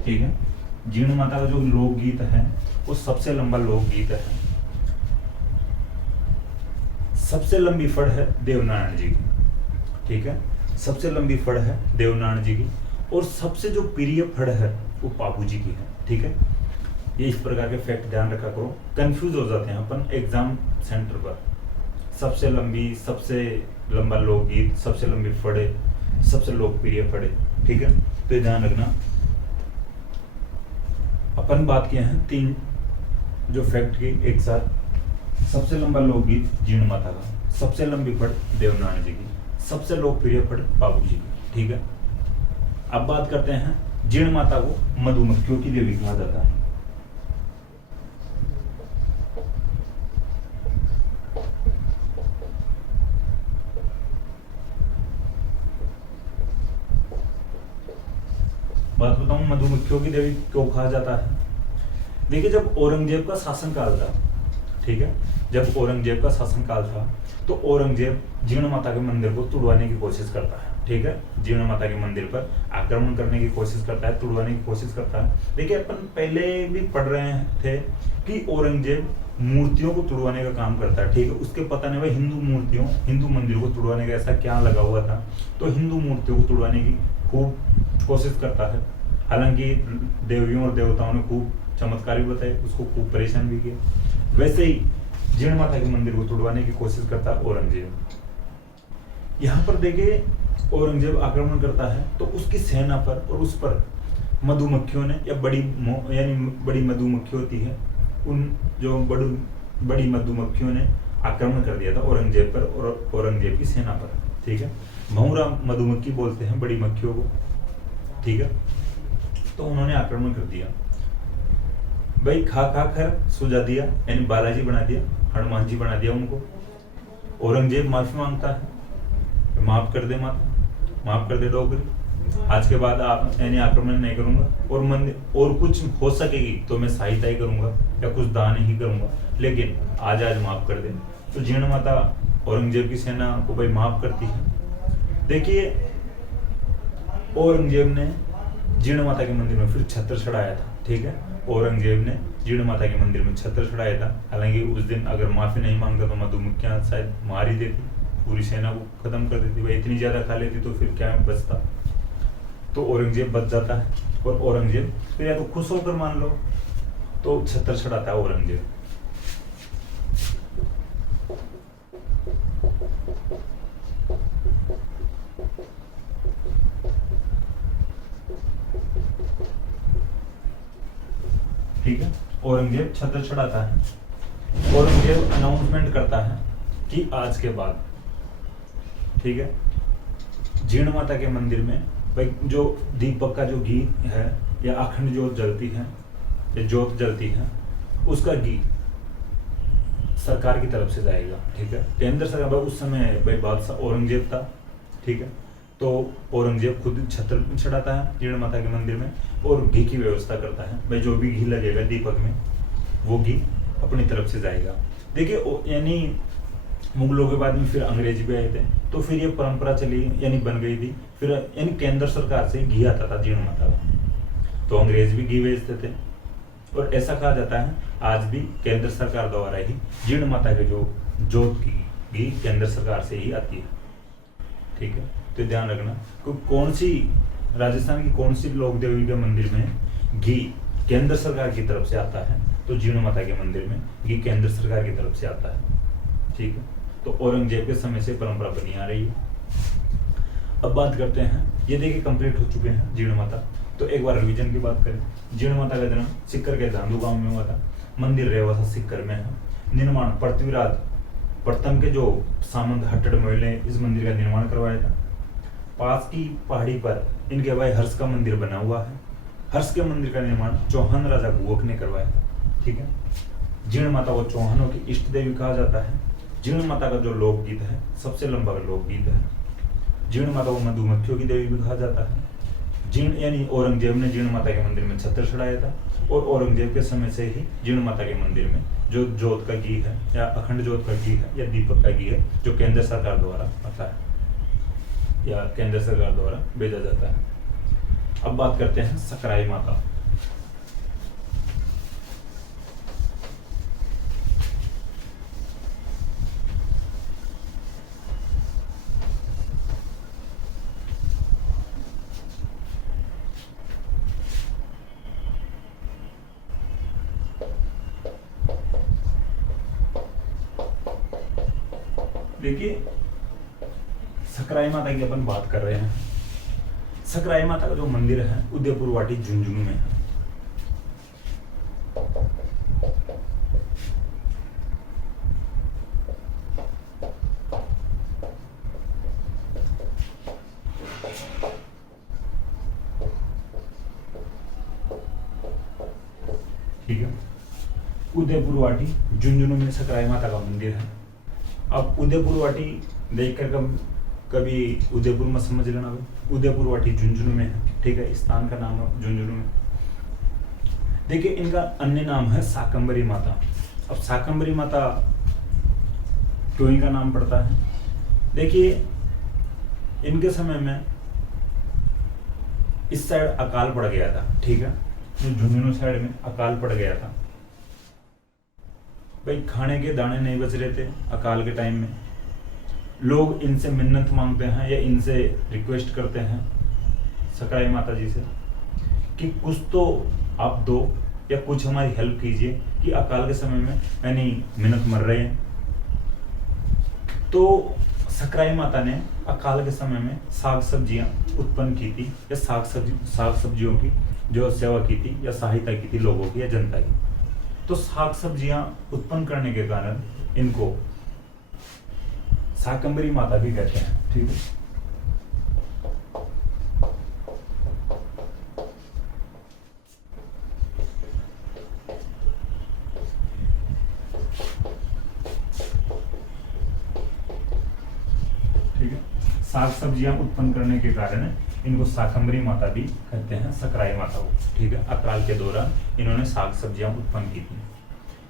ठीक है, जीर्ण माता का जो लोकगीत है वो सबसे लंबा लोकगीत है। सबसे लंबी फड़ है देवनारायण जी की। ठीक है, सबसे लंबी फड़ है देवनारायण जी की, और सबसे जो प्रिय फड़ है वो बाबू जी की है। ठीक है, ये इस प्रकार के फैक्ट ध्यान रखा करो, कंफ्यूज हो जाते हैं अपन एग्जाम सेंटर पर। सबसे लंबा लोकगीत, सबसे लंबी फड़े, सबसे लोकप्रिय फड़े। ठीक है, तो ध्यान रखना। अपन बात किए हैं तीन जो फैक्ट की एक साथ, सबसे लंबा लोकगीत जीर्ण माता का, सबसे लंबी फड़ देवनारायण जी की, सबसे लोकप्रिय फड़ बाबू जी की। ठीक है, अब बात करते हैं जीर्ण माता को मधुमक्खियों की देवी कहा जाता है। बात बताऊं मधुमक्खियों की देवी क्यों कहा जाता है। देखिए जब औरंगजेब का शासनकाल था, ठीक है, जब औरंगजेब का शासनकाल था तो औरंगजेब जीर्ण माता के मंदिर को तुड़वाने की कोशिश करता है। ठीक है, जीर्ण माता के मंदिर पर आक्रमण करने की कोशिश करता है, तुड़वाने की कोशिश करता है। देखिए अपन पहले भी पढ़ रहे थे कि औरंगजेब मूर्तियों को तुड़वाने का काम करता है। ठीक है, उसके पता नहीं भाई हिंदू मंदिर को तुड़वाने का ऐसा क्या लगा हुआ था, तो हिंदू मूर्तियों को तुड़वाने की खूब कोशिश करता है। हालांकि देवियों और देवताओं ने खूब चमत्कार भी बताए, उसको खूब परेशान भी किया। वैसे ही जीर्ण माता के मंदिर को तुड़वाने की कोशिश करता है औरंगजेब। यहाँ पर देखिए औरंगजेब आक्रमण करता है तो उसकी सेना पर और उस पर मधुमक्खियों ने, या बड़ी मधुमक्खी होती है, उन जो बड़ी मधुमक्खियों ने आक्रमण कर दिया था औरंगजेब पर और औरंगजेब की सेना पर। ठीक है, भौंरा मधुमक्खी बोलते हैं बड़ी मक्खियों को। ठीक है, तो उन्होंने आक्रमण कर दिया भाई, खा खा कर सुझा दिया, यानी बालाजी बना दिया, हनुमान जी बना दिया उनको। औरंगजेब माफी मांगता है, माफ कर दे माता, माफ कर दे डोगरी, आज के बाद आप यानी आक्रमण नहीं करूंगा, और मंदिर और कुछ हो सकेगी तो मैं सहायता ही करूंगा या कुछ दान ही करूंगा, लेकिन आज माफ कर दे। तो जीर्ण माता औरंगजेब की सेना को भाई माफ करती है। देखिए, औरंगजेब ने जीर्ण माता के मंदिर में फिर छत्र चढ़ाया था। ठीक है, औरंगजेब ने जीर्ण माता के मंदिर में छत्र चढ़ाया था। हालांकि उस दिन अगर माफी नहीं मांगता तो मधुमक्खियां शायद मार ही देती, पूरी सेना को खत्म कर देती। भाई इतनी ज्यादा खा लेती तो फिर क्या बचता। तो औरंगजेब बच जाता है, और औरंगजेब फिर या तो खुश होकर मान लो तो छत्र चढ़ाता है औरंगजेब। ठीक है, औरंगजेब छत्र चढ़ाता है। औरंगजेब अनाउंसमेंट करता है कि आज के बाद, ठीक है, जीर्ण माता के मंदिर में भाई जो दीपक का जो घी है या अखंड ज्योत जलती है या ज्योत जलती है, उसका घी सरकार की तरफ से जाएगा। ठीक है, केंद्र सरकार, भाई उस समय भाई बादशाह औरंगजेब था। ठीक है, तो औरंगजेब खुद छत्र चढ़ाता है जीर्ण माता के मंदिर में और घी की व्यवस्था करता है। भाई जो भी घी लगेगा दीपक में वो घी अपनी तरफ से जाएगा। देखिए, यानी मुगलों के बाद में फिर अंग्रेज भी आए थे, तो फिर ये परंपरा चली, यानी बन गई थी। फिर यानी केंद्र सरकार से घी आता था जीर्ण माता का, तो अंग्रेज भी घी बेचते थे। और ऐसा कहा जाता है आज भी केंद्र सरकार द्वारा ही जीर्ण माता के जो जोत की घी केंद्र सरकार से ही आती है। ठीक है, तो ध्यान रखना कि कौन सी राजस्थान की कौन सी लोक देवी के मंदिर में घी केंद्र सरकार की तरफ से आता है, तो जीर्ण माता के मंदिर में घी केंद्र सरकार की तरफ से आता है। ठीक है, तो औरंगजेब के समय से परंपरा बनी आ रही है। अब बात करते हैं, ये देखिए कंप्लीट हो चुके हैं जीर्ण माता। तो एक बार रिवीजन की बात करें। जीर्ण माता का जन्म सिक्कर के धांधु गांव में हुआ था। मंदिर रेवासा सिक्कर में है। निर्माण पृथ्वीराज प्रथम के जो सामंत हट्टड़ मोइल ने इस मंदिर का निर्माण करवाया था। पास की पहाड़ी पर इनके भाई हर्ष का मंदिर बना हुआ है। हर्ष के मंदिर का निर्माण चौहान राजा गुवक ने करवाया था। ठीक है, जीर्ण माता को चौहानों की इष्ट देवी कहा जाता है। जीर्ण माता का जो लोकगीत है सबसे लंबा लोकगीत है। जीर्ण माता को मधुमक्खियों की देवी भी कहा जाता है। जीर्ण यानी औरंगजेब ने जीर्ण माता के मंदिर में छत्र चढ़ाया था, और औरंगजेब के समय से ही जीर्ण माता के मंदिर में जो जोत का घी है या अखंड जोत का घी है या दीपक का घी है, जो केंद्र सरकार द्वारा आता है या केंद्र सरकार द्वारा भेजा जाता है। अब बात करते हैं सकराई माता। देखिए, सकराई माता की अपन बात कर रहे हैं। सकराई माता का जो मंदिर है उदयपुर वाटी झुंझुनू में है। ठीक है, उदयपुर वाटी झुंझुनू में सकराई माता का मंदिर है। अब उदयपुर वाटी देखकर कभी उदयपुर में समझ लेना, उदयपुर वाटी झुंझुनू में है। ठीक है, स्थान का नाम है झुंझुनू में। देखिए, इनका अन्य नाम है शाकंभरी माता। अब शाकंभरी माता क्यों इनका नाम पड़ता है? देखिए, इनके समय में इस साइड अकाल पड़ गया था। ठीक है, झुंझुनू साइड में अकाल पड़ गया था। भाई खाने के दाने नहीं बच रहे थे अकाल के टाइम में। लोग इनसे मिन्नत मांगते हैं या इनसे रिक्वेस्ट करते हैं सकराई माता जी से कि कुछ तो आप दो या कुछ हमारी हेल्प कीजिए कि अकाल के समय में यानी मिन्नत मर रहे हैं। तो सकराई माता ने अकाल के समय में साग सब्जियां उत्पन्न की थी या साग सब्जियों की जो सेवा की थी या सहायता की थी लोगों की या जनता की। तो शाक सब्जियां उत्पन्न करने के कारण इनको शाकंभरी माता भी कहते हैं। ठीक है, ठीक है, शाक सब्जियां उत्पन्न करने के कारण इनको शाकंभरी माता भी कहते हैं, सकराई माता को। ठीक है, अकाल के दौरान इन्होंने शाक सब्जियां उत्पन्न की थी।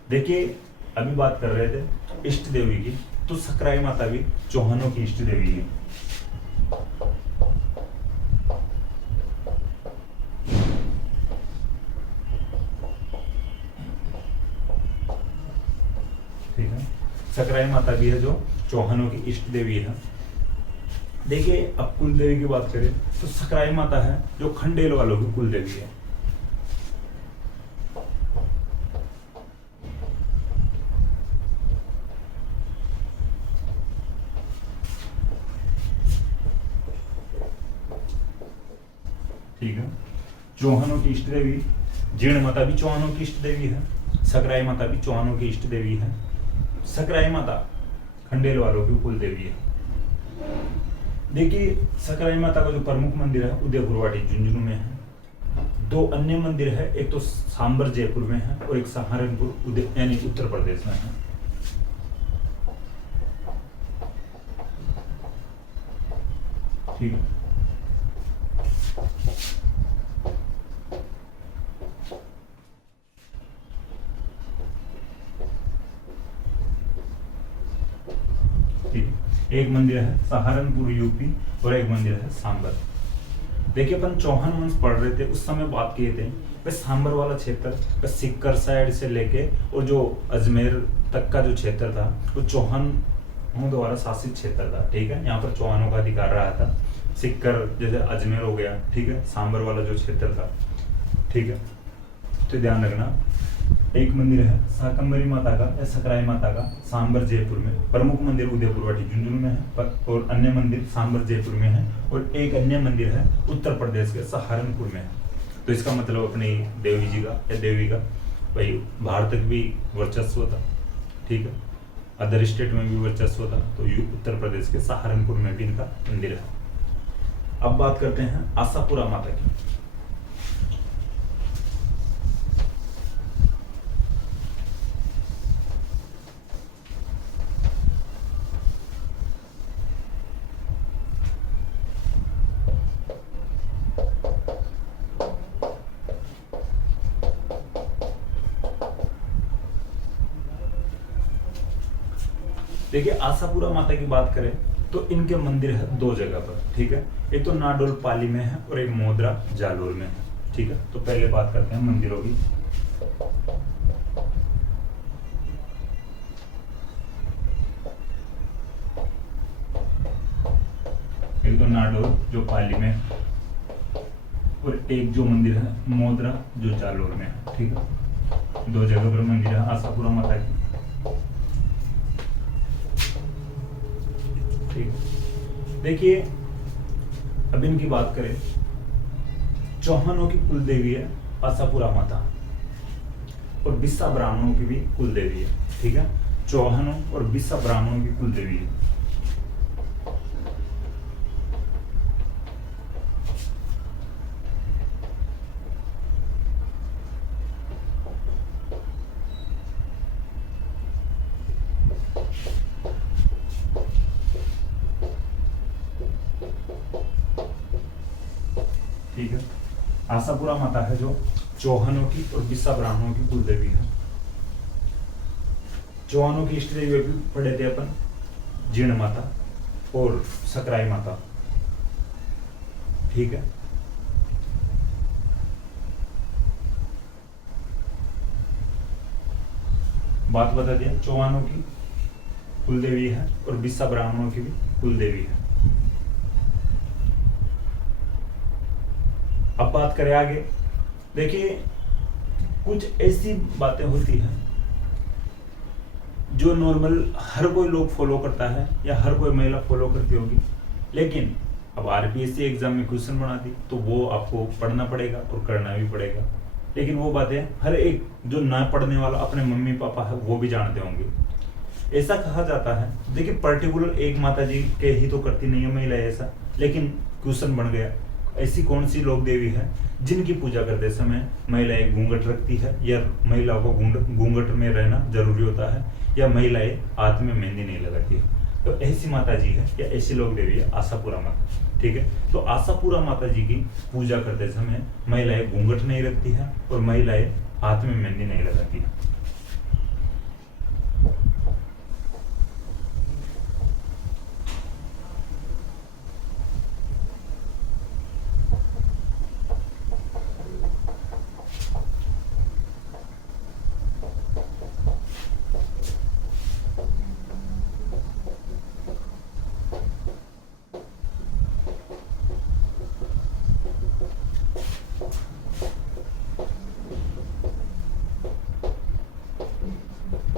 देखिए, अभी बात कर रहे थे इष्ट देवी की, तो सकराई माता भी चौहानों की इष्ट देवी है। ठीक है, सकराई माता भी है जो चौहानों की इष्ट देवी है। देखिए, अब कुल देवी की बात करें तो सकराई माता है जो खंडेल वालों की कुल देवी है। ठीक है, चौहानों की इष्ट देवी जीर्ण माता भी चौहानों की इष्ट देवी है, सकराई माता भी चौहानों की इष्ट देवी है। सकराई माता खंडेल वालों की कुल देवी है। देखिए, सकराई माता का जो प्रमुख मंदिर है उदयपुरवाटी झुंझुनू में है। दो अन्य मंदिर है, एक तो सांबर जयपुर में है और एक सहारनपुर यानी उत्तर प्रदेश में है। ठीक है, एक मंदिर है सहारनपुर यूपी और एक मंदिर है सांबर। देखिए, अपन चौहान वंश पढ़ रहे थे, उस समय बात किए थे भाई सांबर वाला क्षेत्र सिक्कर साइड से लेके और जो अजमेर तक का जो क्षेत्र था वो चौहानों द्वारा शासित क्षेत्र था। ठीक है, यहाँ पर चौहानों का अधिकार रहा था। सिक्कर जैसे अजमेर हो गया, ठीक है, सांबर वाला जो क्षेत्र था। ठीक है, तो ध्यान रखना, एक मंदिर है शाकंभरी माता का या सकराई माता का सांबर जयपुर में, प्रमुख मंदिर उदयपुरवाटी झुंझुनू में है और अन्य मंदिर सांबर जयपुर में है और एक अन्य मंदिर है उत्तर प्रदेश के सहारनपुर में है। तो इसका मतलब अपनी देवी जी का या देवी का भाई बाहर तक भी वर्चस्व था। ठीक है, अदर स्टेट में भी वर्चस्व था, तो उत्तर प्रदेश के सहारनपुर में भी इनका मंदिर है। अब बात करते हैं आशापुरा माता की। देखिए, आशापुरा माता की बात करें तो इनके मंदिर है दो जगह पर। ठीक है, एक तो नाडोल पाली में है और एक मोदरा जालोर में है। ठीक है, तो पहले बात करते हैं मंदिरों की। एक तो नाडोल जो पाली में है और एक जो मंदिर है मोदरा जो जालोर में है। ठीक है, दो जगह पर मंदिर है आशापुरा माता की। ठीक, देखिए, अब इनकी बात करें, चौहानों की कुल देवी है आशापुरा माता और बिस्सा ब्राह्मणों की भी कुल देवी है। ठीक है, चौहानों और बिस्सा ब्राह्मणों की कुल देवी है। ठीक है, आशापुरा माता है जो चौहानों की और बिस्सा ब्राह्मणों की कुल देवी है। चौहानों की इष्ट देवी भी पढ़े थे अपन, जीर्ण माता और सकराई माता। ठीक है, बात बता दिया, चौहानों की कुल देवी है और बिस्सा ब्राह्मणों की भी कुल देवी है। अब बात करें आगे। देखिए, कुछ ऐसी बातें होती हैं जो नॉर्मल हर कोई लोग फॉलो करता है या हर कोई महिला फॉलो करती होगी, लेकिन अब आरपीएससी एग्जाम में क्वेश्चन बना दी तो वो आपको पढ़ना पड़ेगा और करना भी पड़ेगा। लेकिन वो बातें हर एक जो ना पढ़ने वाला अपने मम्मी पापा है वो भी जानते होंगे। ऐसा कहा जाता है, देखिए पर्टिकुलर एक माता जी के ही तो करती नहीं है महिला ऐसा, लेकिन क्वेश्चन बन गया, ऐसी कौन सी लोक देवी है जिनकी पूजा करते समय महिलाएं घूंघट रखती है, या महिलाओं को घूंघट में रहना जरूरी होता है, या महिलाएं हाथ में मेहंदी नहीं लगाती है। तो ऐसी माता जी है या ऐसी लोक देवी है आशापुरा माता। ठीक है, तो आशापुरा माता जी की पूजा करते समय महिलाएं घूंघट नहीं रखती है और महिलाएं हाथ में मेहंदी नहीं लगाती है।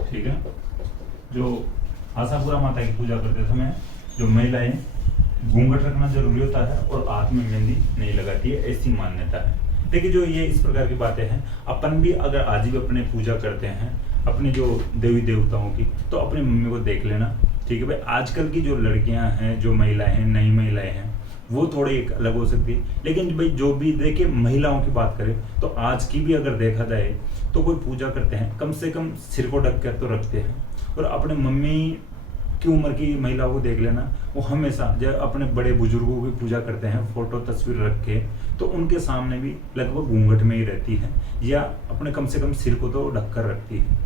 ठीक है, जो आशापुरा माता की पूजा करते समय जो महिलाएं घूंघट रखना जरूरी होता है और हाथ में मेहंदी नहीं लगाती है, ऐसी मान्यता है। देखिए जो ये इस प्रकार की बातें हैं, अपन भी अगर आज भी अपने पूजा करते हैं अपने जो देवी देवताओं की, तो अपनी मम्मी को देख लेना। ठीक है भाई, आजकल की जो लड़कियां हैं, जो महिलाएं हैं, नई महिलाएं हैं, वो थोड़ी एक अलग हो सकती है, लेकिन भाई जो भी देखिए महिलाओं की बात करें तो आज की भी अगर देखा जाए तो कोई पूजा करते हैं कम से कम सिर को ढक कर तो रखते हैं। और अपने मम्मी की उम्र की महिलाओं को देख लेना, वो हमेशा जब अपने बड़े बुजुर्गों की पूजा करते हैं फोटो तस्वीर रख के, तो उनके सामने भी लगभग घूंघट में ही रहती है या अपने कम से कम सिर को तो ढक कर रखती है।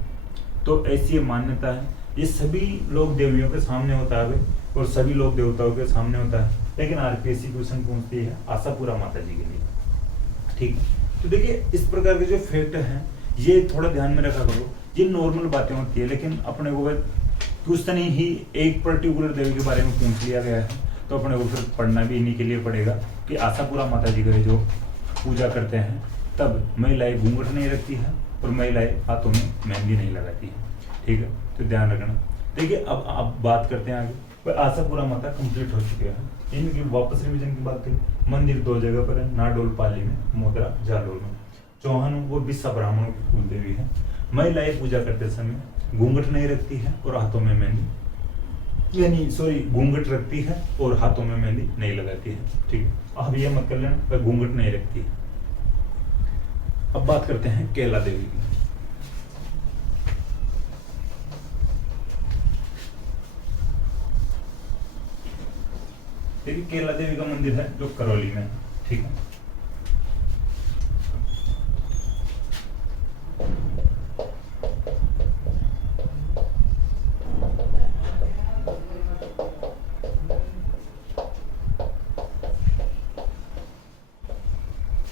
तो ऐसी ये मान्यता है, ये सभी लोक देवियों के सामने होता है और सभी लोक देवताओं के सामने होता है, लेकिन आरपीएससी क्वेश्चन पूछती है आशापुरा माता जी के लिए। ठीक, तो देखिए इस प्रकार के जो फैक्ट हैं ये थोड़ा ध्यान में रखा करो, ये नॉर्मल बातें होती है, लेकिन अपने को क्वेश्चन ही एक पर्टिकुलर देवी के बारे में पूछ लिया गया है, तो अपने को फिर पढ़ना भी इन्हीं के लिए पड़ेगा कि आशापुरा माता जी का जो पूजा करते हैं तब महिलाएं घूंघट नहीं रखती है और महिलाएं हाथों में मेहंदी नहीं लगाती है। ठीक है, तो ध्यान रखना। देखिए अब आप बात करते हैं आगे, पर आशापुरा माता कंप्लीट हो चुके हैं। इनकी वापस रिवीजन की बात करें, मंदिर 2 जगह पर है, नाडोल पाली में, मोदरा जालोर में। चौहान वो बिस्सा ब्राह्मणों की कुल देवी है। महिलाएं पूजा करते समय घूंघट नहीं रखती है और हाथों में मेहंदी, यानी सॉरी घूंघट रखती है और हाथों में मेहंदी नहीं लगाती है। ठीक है, अब ये मत कर लेना पर घूंघट नहीं रखती है। अब बात करते हैं केला देवी की। देखिए केला देवी का मंदिर है जो करौली में। ठीक है,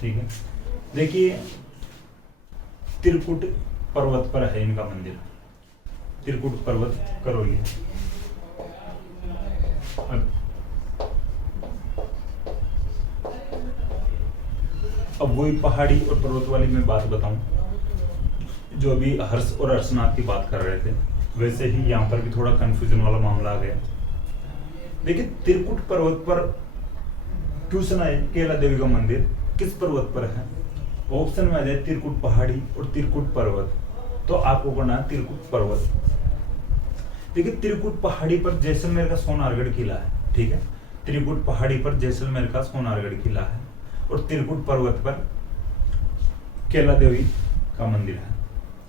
ठीक है, देखिए त्रिकुट पर्वत पर है इनका मंदिर, त्रिकुट पर्वत करौली। अब वही पहाड़ी और पर्वत वाली मैं बात बताऊं, जो अभी हर्ष और हर्षनाथ की बात कर रहे थे, वैसे ही यहाँ पर भी थोड़ा कंफ्यूजन वाला मामला आ गया। देखिए त्रिकुट पर्वत पर क्वेश्चन आए केला देवी का मंदिर किस पर्वत पर है, ऑप्शन में आ जाए त्रिकुट पहाड़ी और त्रिकुट पर्वत, तो आपको करना है त्रिकुट पर्वत। देखिए त्रिकुट पहाड़ी पर जैसलमेर का सोनारगढ़ किला है। ठीक है, त्रिकुट पहाड़ी पर जैसलमेर का सोनारगढ़ किला है और त्रिकुट पर्वत पर केला देवी का मंदिर है,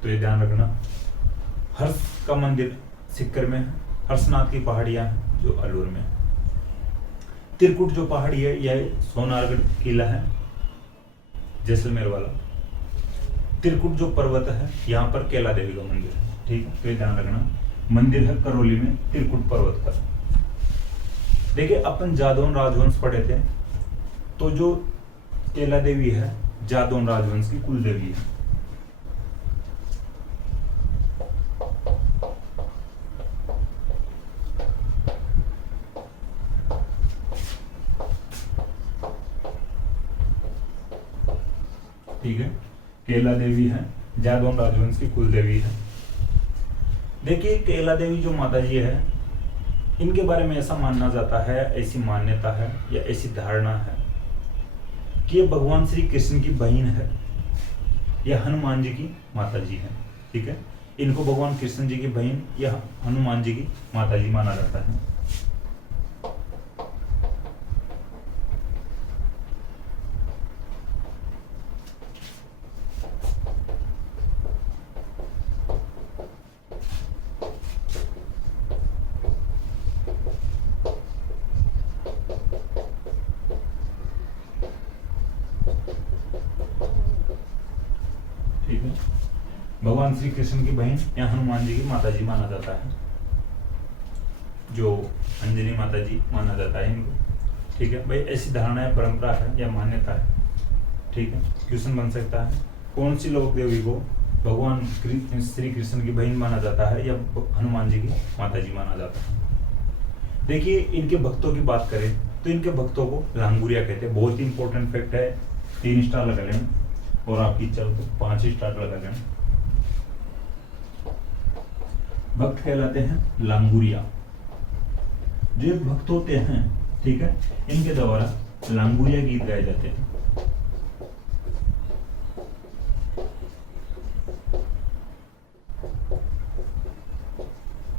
तो ये ध्यान रखना। हर्ष का मंदिर सिक्कर में है, हर्षनाथ की पहाड़ियां हैं जो अलूर में है। त्रिकुट जो पहाड़ी है यह सोनारगढ़ किला है जैसलमेर वाला। त्रिकुट जो पर्वत है यहाँ पर केला देवी का मंदिर है। ठीक है, तो ये ध्यान रखना, मंदिर है करौली में त्रिकुट पर्वत पर। देखिए अपन जादौन राजवंश पढ़े थे, तो जो केला देवी है जादौन राजवंश की कुल देवी है। ठीक है, केला देवी है जादौन राजवंश की कुल देवी है। देखिए केला देवी जो माता जी है, इनके बारे में ऐसा मानना जाता है, ऐसी मान्यता है या ऐसी धारणा है कि ये भगवान श्री कृष्ण की बहन है यह हनुमान जी की माता जी है। ठीक है, इनको भगवान कृष्ण जी की बहन या हनुमान जी की माता जी माना जाता है। ठीक है, भगवान श्री कृष्ण की बहन या हनुमान जी की माता जी माना जाता है, जो अंजनी माता जी माना जाता है इनको। ठीक है भाई, ऐसी धारणा है, परंपरा है या मान्यता है। ठीक है, क्वेश्चन बन सकता है कौन सी लोक देवी को भगवान श्री कृष्ण की बहन माना जाता है या हनुमान जी की माता जी माना जाता है। देखिए, इनके भक्तों की बात करें तो इनके भक्तों को लांगुरिया कहते हैं। बहुत ही इंपॉर्टेंट फैक्ट है, 3 स्टार लगा लेना, और आपकी इच्छा हो तो 5 स्टार लगा लेना। भक्त कहलाते हैं लांगुरिया। जो भक्त होते हैं, ठीक है, इनके द्वारा लांगुरिया गीत गाए जाते हैं।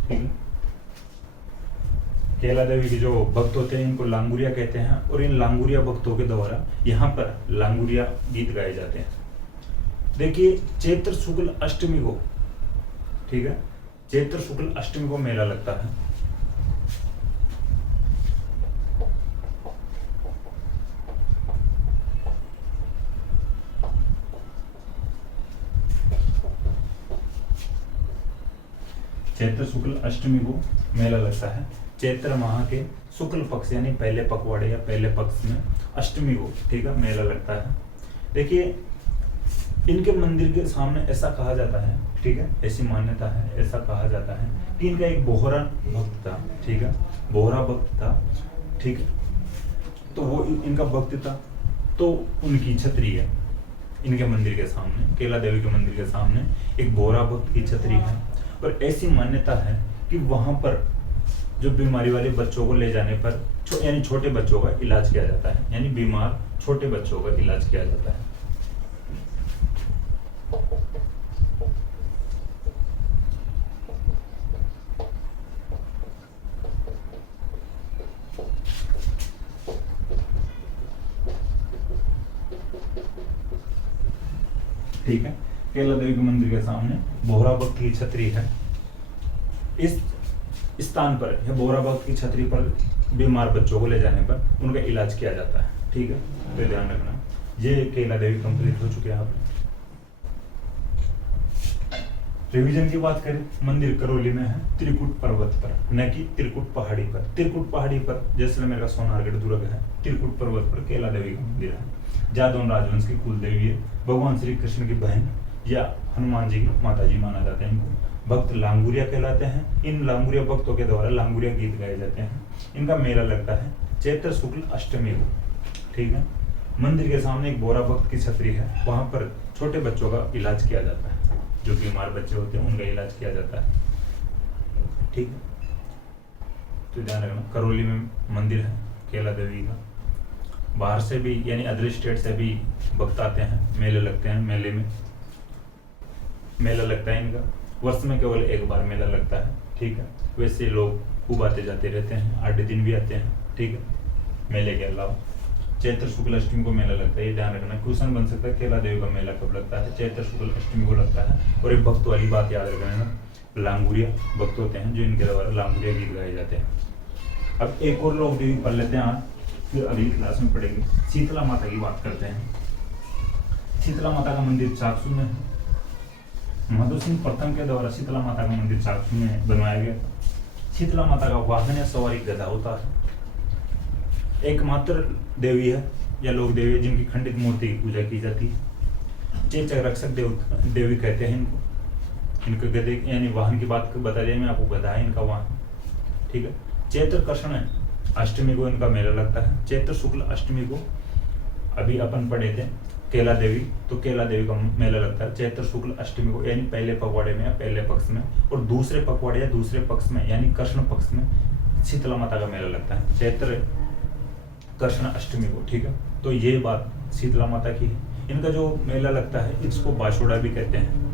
ठीक है, केला देवी के जो भक्त होते हैं इनको लांगुरिया कहते हैं, और इन लांगुरिया भक्तों के द्वारा यहाँ पर लांगुरिया गीत गाए जाते हैं। देखिए, चैत्र शुक्ल अष्टमी को, ठीक है, चैत्र शुक्ल अष्टमी को मेला लगता है। चैत्र शुक्ल अष्टमी को मेला लगता है। चैत्र माह के शुक्ल पक्ष यानी पहले पखवाड़े या पहले पक्ष में अष्टमी को, ठीक है, मेला लगता है। देखिए, इनके मंदिर के सामने ऐसा कहा जाता है, ठीक है, ऐसी मान्यता है, ऐसा कहा जाता है कि इनका एक बोहरा भक्त था। ठीक है, बोहरा भक्त था। ठीक है, तो वो इनका भक्त था, तो उनकी छतरी है इनके मंदिर के सामने, केला देवी के मंदिर के सामने एक बोहरा भक्त की छतरी है। और ऐसी मान्यता है कि वहां पर जो बीमारी वाले बच्चों को ले जाने पर यानी छोटे बच्चों का इलाज किया जाता है, यानी बीमार छोटे बच्चों का इलाज किया जाता है। ठीक है, केला देवी के मंदिर के सामने बोहरा भक्त की छतरी है। इस स्थान पर या बोहरा भक्त की छतरी पर बीमार बच्चों को ले जाने पर उनका इलाज किया जाता है। ठीक है, तो ध्यान रखना। ये केला देवी कंप्लीट हो चुके हैं। आप रिवीजन की बात करें, मंदिर करौली में है, त्रिकुट पर्वत पर, न कि त्रिकुट पहाड़ी पर। त्रिकुट पहाड़ी पर जैसलमेर का सोनारगढ़ दुर्ग है, त्रिकुट पर्वत पर केला देवी का मंदिर है। जादौन राजवंश की कुल देवी है, भगवान श्री कृष्ण की बहन या हनुमान जी की माता जी माना जाता है इनको। भक्त लांगुरिया कहलाते हैं। इन लांगुरिया भक्तों के द्वारा लांगुरिया गीत गाए जाते हैं। इनका मेला लगता है चैत्र शुक्ल अष्टमी को। ठीक है, मंदिर के सामने एक बोरा भक्त की छतरी है, वहां पर छोटे बच्चों का इलाज किया जाता है, जो बीमार बच्चे होते हैं उनका इलाज किया जाता है। ठीक है, तो ध्यान रखना। करौली में मंदिर है केला देवी का। बाहर से भी यानी अदर स्टेट से भी भक्त आते हैं, मेले लगते हैं। मेले में मेला लगता है इनका, वर्ष में केवल एक बार मेला लगता है। ठीक है, वैसे लोग खूब आते जाते रहते हैं, 8 दिन भी आते हैं। ठीक है, मेले के अलावा चैत्र शुक्ल अष्टमी को मेला लगता है, ये ध्यान रखना। क्वेश्चन बन सकता है केला देवी का मेला कब लगता है, चैत्र शुक्ल अष्टमी को लगता है। और एक भक्त वाली बात याद रखना, लांगुरिया भक्त होते हैं जो इनके द्वारा लांगुरिया गीत गाए जाते हैं। अब एक और लोग देवी पढ़ लेते हैं आज, फिर अगली क्लास में पढ़ेंगे। शीतला माता की बात करते हैं। शीतला माता का मंदिर चाकसू में है। मधु सिंह प्रथम के द्वारा शीतला माता का मंदिर चाकसू में बनवाया गया। शीतला माता का वाहन या सवारी गधा होता है। एकमात्र देवी है या लोक देवी है जिनकी खंडित मूर्ति की पूजा की जाती है। चेचक रक्षक देवी कहते हैं इनको। इनके गधे यानी वाहन की बात बता दिया मैं आपको, गधा है इनका वाहन। ठीक है, चैत्र कृष्ण अष्टमी को इनका मेला लगता है। चैत्र शुक्ल अष्टमी को अभी अपन पढ़े थे केला देवी, तो केला देवी का मेला लगता है चैत्र शुक्ल अष्टमी को, यानी पहले पखवाड़े में या पहले पक्ष में। और दूसरे पखवाड़े या दूसरे पक्ष में यानी कृष्ण पक्ष में शीतला माता का मेला लगता है चैत्र कृष्ण अष्टमी को। ठीक है, तो ये बात शीतला माता की है। इनका जो मेला लगता है इसको बाशोड़ा भी कहते हैं।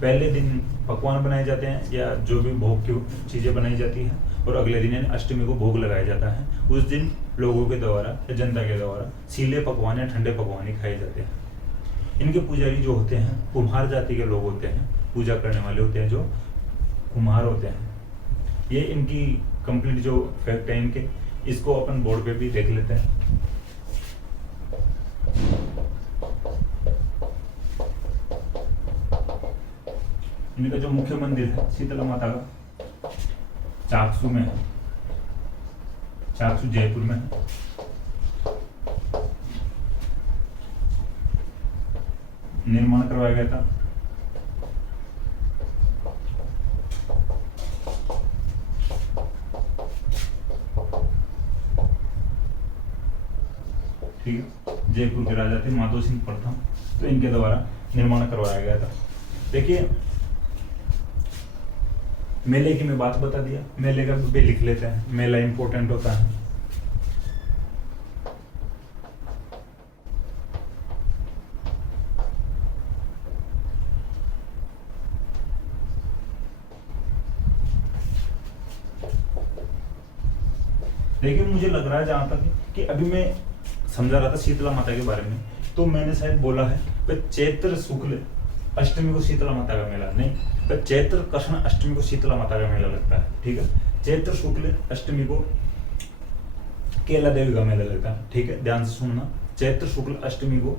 पहले दिन पकवान बनाए जाते हैं या जो भी भोग की चीजें बनाई जाती हैं, और अगले दिन यानी अष्टमी को भोग लगाया जाता है। उस दिन लोगों के द्वारा या जनता के द्वारा सीले पकवान या ठंडे पकवान ही खाए जाते हैं। इनके पुजारी जो होते हैं कुम्हार जाति के लोग होते हैं, पूजा करने वाले होते हैं जो कुम्हार होते हैं। ये इनकी कंप्लीट जो फैक्ट है इनके, इसको अपन बोर्ड पे भी देख लेते हैं। इनका जो मुख्य मंदिर है शीतला माता का चाकसू में है, चाकसू जयपुर में है। निर्माण करवाया गया था ठीक है, जयपुर के राजा थे माधो सिंह प्रथम, तो इनके द्वारा निर्माण करवाया गया था। देखिए मेले की मैं बात बता दिया, मेले का भी लिख लेते हैं, मेला इंपॉर्टेंट होता है। देखिए मुझे लग रहा है जहां तक कि अभी मैं समझा रहा था शीतला माता के बारे में, तो मैंने शायद बोला है चैत्र शुक्ल अष्टमी को शीतला माता का मेला, नहीं तो चैत्र कृष्ण अष्टमी को शीतला माता का मेला लगता है। ठीक है, चैत्र शुक्ल अष्टमी को केला देवी का मेला लगता है। ठीक है, ध्यान से सुनना, चैत्र शुक्ल अष्टमी को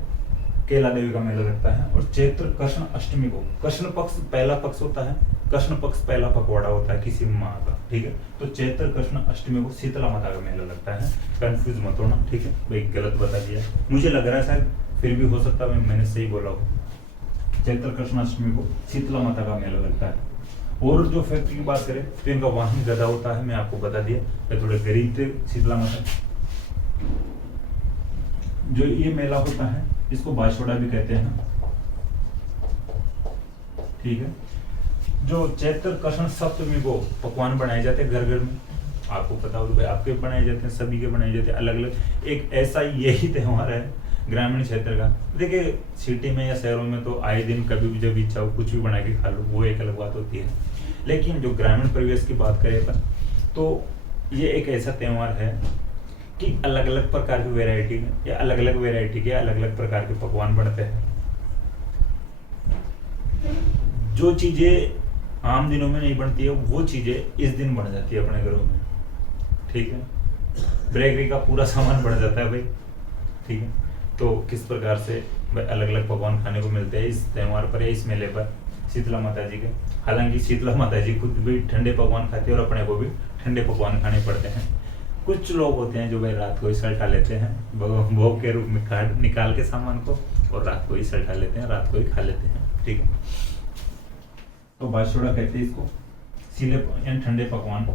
केला देवी का मेला लगता है, और चैत्र कृष्ण अष्टमी को, कृष्ण पक्ष पहला पक्ष होता है, कृष्ण पक्ष पहला पखवाड़ा होता है किसी माह का। ठीक है, तो चैत्र कृष्ण अष्टमी को शीतला माता का मेला लगता है। कंफ्यूज मत होना, ठीक है भाई, गलत बता दिया मुझे लग रहा है शायद, फिर भी हो सकता है मैंने सही बोला हो। चैत्र कृष्ण अष्टमी को शीतला माता का मेला लगता है। और जो फैक्ट की बात करें तो इनका वाहन गधा होता है, मैं आपको बता दिया, मैं थोड़े गरीब थे शीतला माता। जो ये मेला होता है इसको बाशोड़ा भी कहते हैं। ठीक है, जो चैत्र कृष्ण सप्तमी को पकवान बनाए जाते हैं घर घर में, आपको पता हो भाई, आपके बनाए जाते हैं, सभी के बनाए जाते हैं अलग अलग। एक ऐसा यही त्योहार है ग्रामीण क्षेत्र का। देखिए सिटी में या शहरों में तो आए दिन कभी भी जब इच्छा हो कुछ भी बना के खा लो, वो एक अलग बात होती है। लेकिन जो ग्रामीण परिवेश की बात करें अपन, तो ये एक ऐसा त्योहार है कि अलग अलग प्रकार की वैरायटी या अलग अलग वैरायटी के अलग अलग प्रकार के पकवान बनते हैं। जो चीजें आम दिनों में नहीं बनती है वो चीजें इस दिन बन जाती है अपने घरों में। ठीक है, बेकरी का पूरा सामान बन जाता है भाई। ठीक है, तो किस प्रकार से अलग अलग पकवान खाने को मिलते हैं इस त्योहार पर या इस मेले पर शीतला माता जी के। हालांकि शीतला माता जी खुद भी ठंडे पकवान खाते हैं और अपने को भी ठंडे पकवान खाने पड़ते हैं। कुछ लोग होते हैं जो भाई रात को ही सल्टा लेते हैं भोग के रूप में काट निकाल के सामान को, और रात को ही सल्टा लेते हैं, रात को ही खा लेते हैं। ठीक है, तो बाशोड़ा कहते हैं इसको, सीले यानी ठंडे पकवान।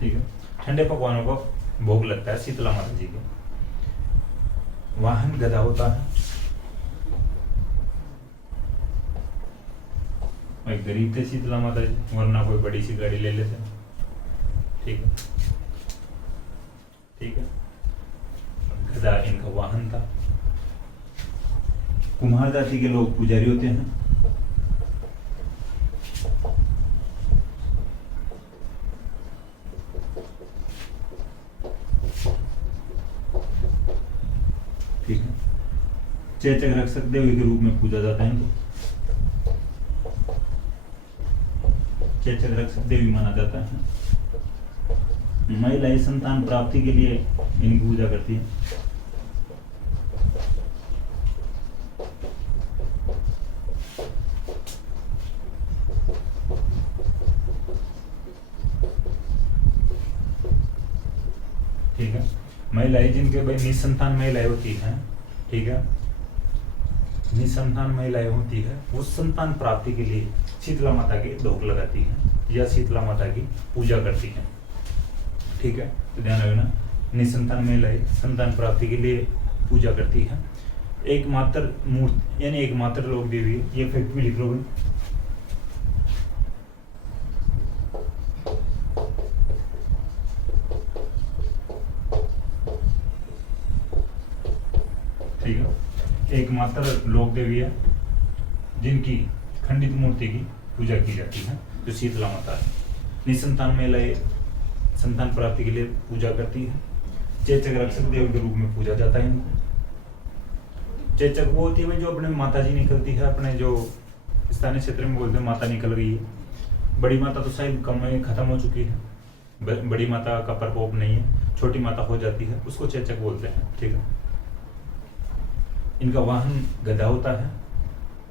ठीक है, ठंडे पकवानों को भोग लगता है शीतला माता जी के। वाहन गधा होता है, भाई गरीब थे शीतला माता जी, वरना कोई बड़ी सी गाड़ी ले लेते। ठीक है, ठीक है, गधा इनका वाहन था। कुम्हार जाति के लोग पुजारी होते हैं। ठीक है, चैचक रक्षक देवी के रूप में पूजा जाता है इनको, चैचक रक्षक देवी माना जाता है। महिलाएं संतान प्राप्ति के लिए इनकी पूजा करती है। ठीक है, महिलाएं जिनके भाई निसंतान महिलाएं होती हैं, ठीक है, निसंतान महिलाएं होती है, वो संतान प्राप्ति के लिए शीतला माता के धोख लगाती हैं या शीतला माता की पूजा करती हैं। ठीक है, तो ध्यान रखना, निसंतान महिलाएं संतान प्राप्ति के लिए पूजा करती हैं। एकमात्र मूर्ति यानी एकमात्र लोक देवी, ये फैक्ट भी लिख लो भाई। ठीक है। एकमात्र लोक देवी है जिनकी खंडित मूर्ति की पूजा की जाती है, जो शीतला माता है। निसंतान महिलाएं संतान प्राप्ति के लिए पूजा करती है। चेचक रक्षक देव के रूप में पूजा जाता है इनको। चेचक वो होती है जो अपने माता जी निकलती है, अपने जो स्थानीय क्षेत्र में बोलते हैं माता निकल गई है। बड़ी माता तो शायद कम में खत्म हो चुकी है, बड़ी माता का प्रकोप नहीं है, छोटी माता हो जाती है, उसको चेचक बोलते हैं, ठीक है। इनका वाहन गधा होता है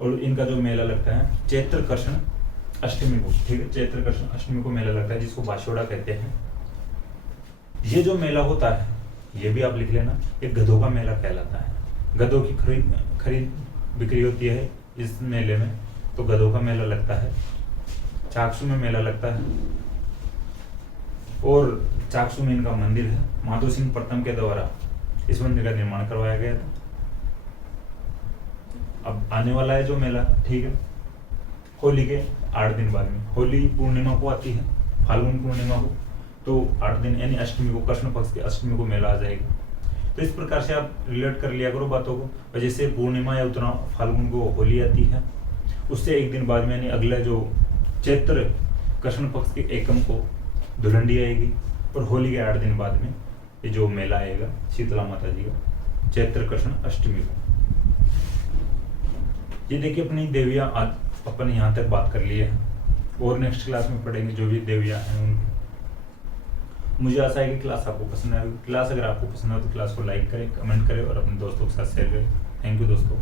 और इनका जो मेला लगता है चैत्र कृष्ण अष्टमी को, ठीक है, चैत्र कृष्ण अष्टमी को मेला लगता है, जिसको बाशोड़ा कहते हैं। ये जो मेला होता है ये भी आप लिख लेना, एक गधों का मेला कहलाता है। गधों की खरीद बिक्री होती है इस मेले में, तो गधों का मेला लगता है। चाकसू में मेला लगता है और चाकसू में इनका मंदिर है। माधो सिंह प्रथम के द्वारा इस मंदिर का निर्माण करवाया गया था। अब आने वाला है जो मेला, ठीक है, होली के 8 दिन बाद में, होली पूर्णिमा को आती है, फाल्गुन पूर्णिमा को, तो 8 दिन यानी अष्टमी को, कृष्ण पक्ष की अष्टमी को मेला आ जाएगा। तो इस प्रकार से आप रिलेट कर लिया करो बातों को। और जैसे पूर्णिमा या उत्तरा फाल्गुन को होली आती है, उससे एक दिन बाद में यानी अगला जो चैत्र कृष्ण पक्ष के एकम को धुलंडी आएगी, और होली के 8 दिन बाद में ये जो मेला आएगा शीतला माता जी का, चैत्र कृष्ण अष्टमी को। ये देखिए अपनी देवियाँ आज अपन यहाँ तक बात कर लिए हैं, और नेक्स्ट क्लास में पढ़ेंगे जो भी देवियाँ हैं उनकी। मुझे आशा है कि क्लास आपको पसंद आएगी। क्लास अगर आपको पसंद आए तो क्लास को लाइक करें, कमेंट करें और अपने दोस्तों के साथ शेयर करें। थैंक यू दोस्तों।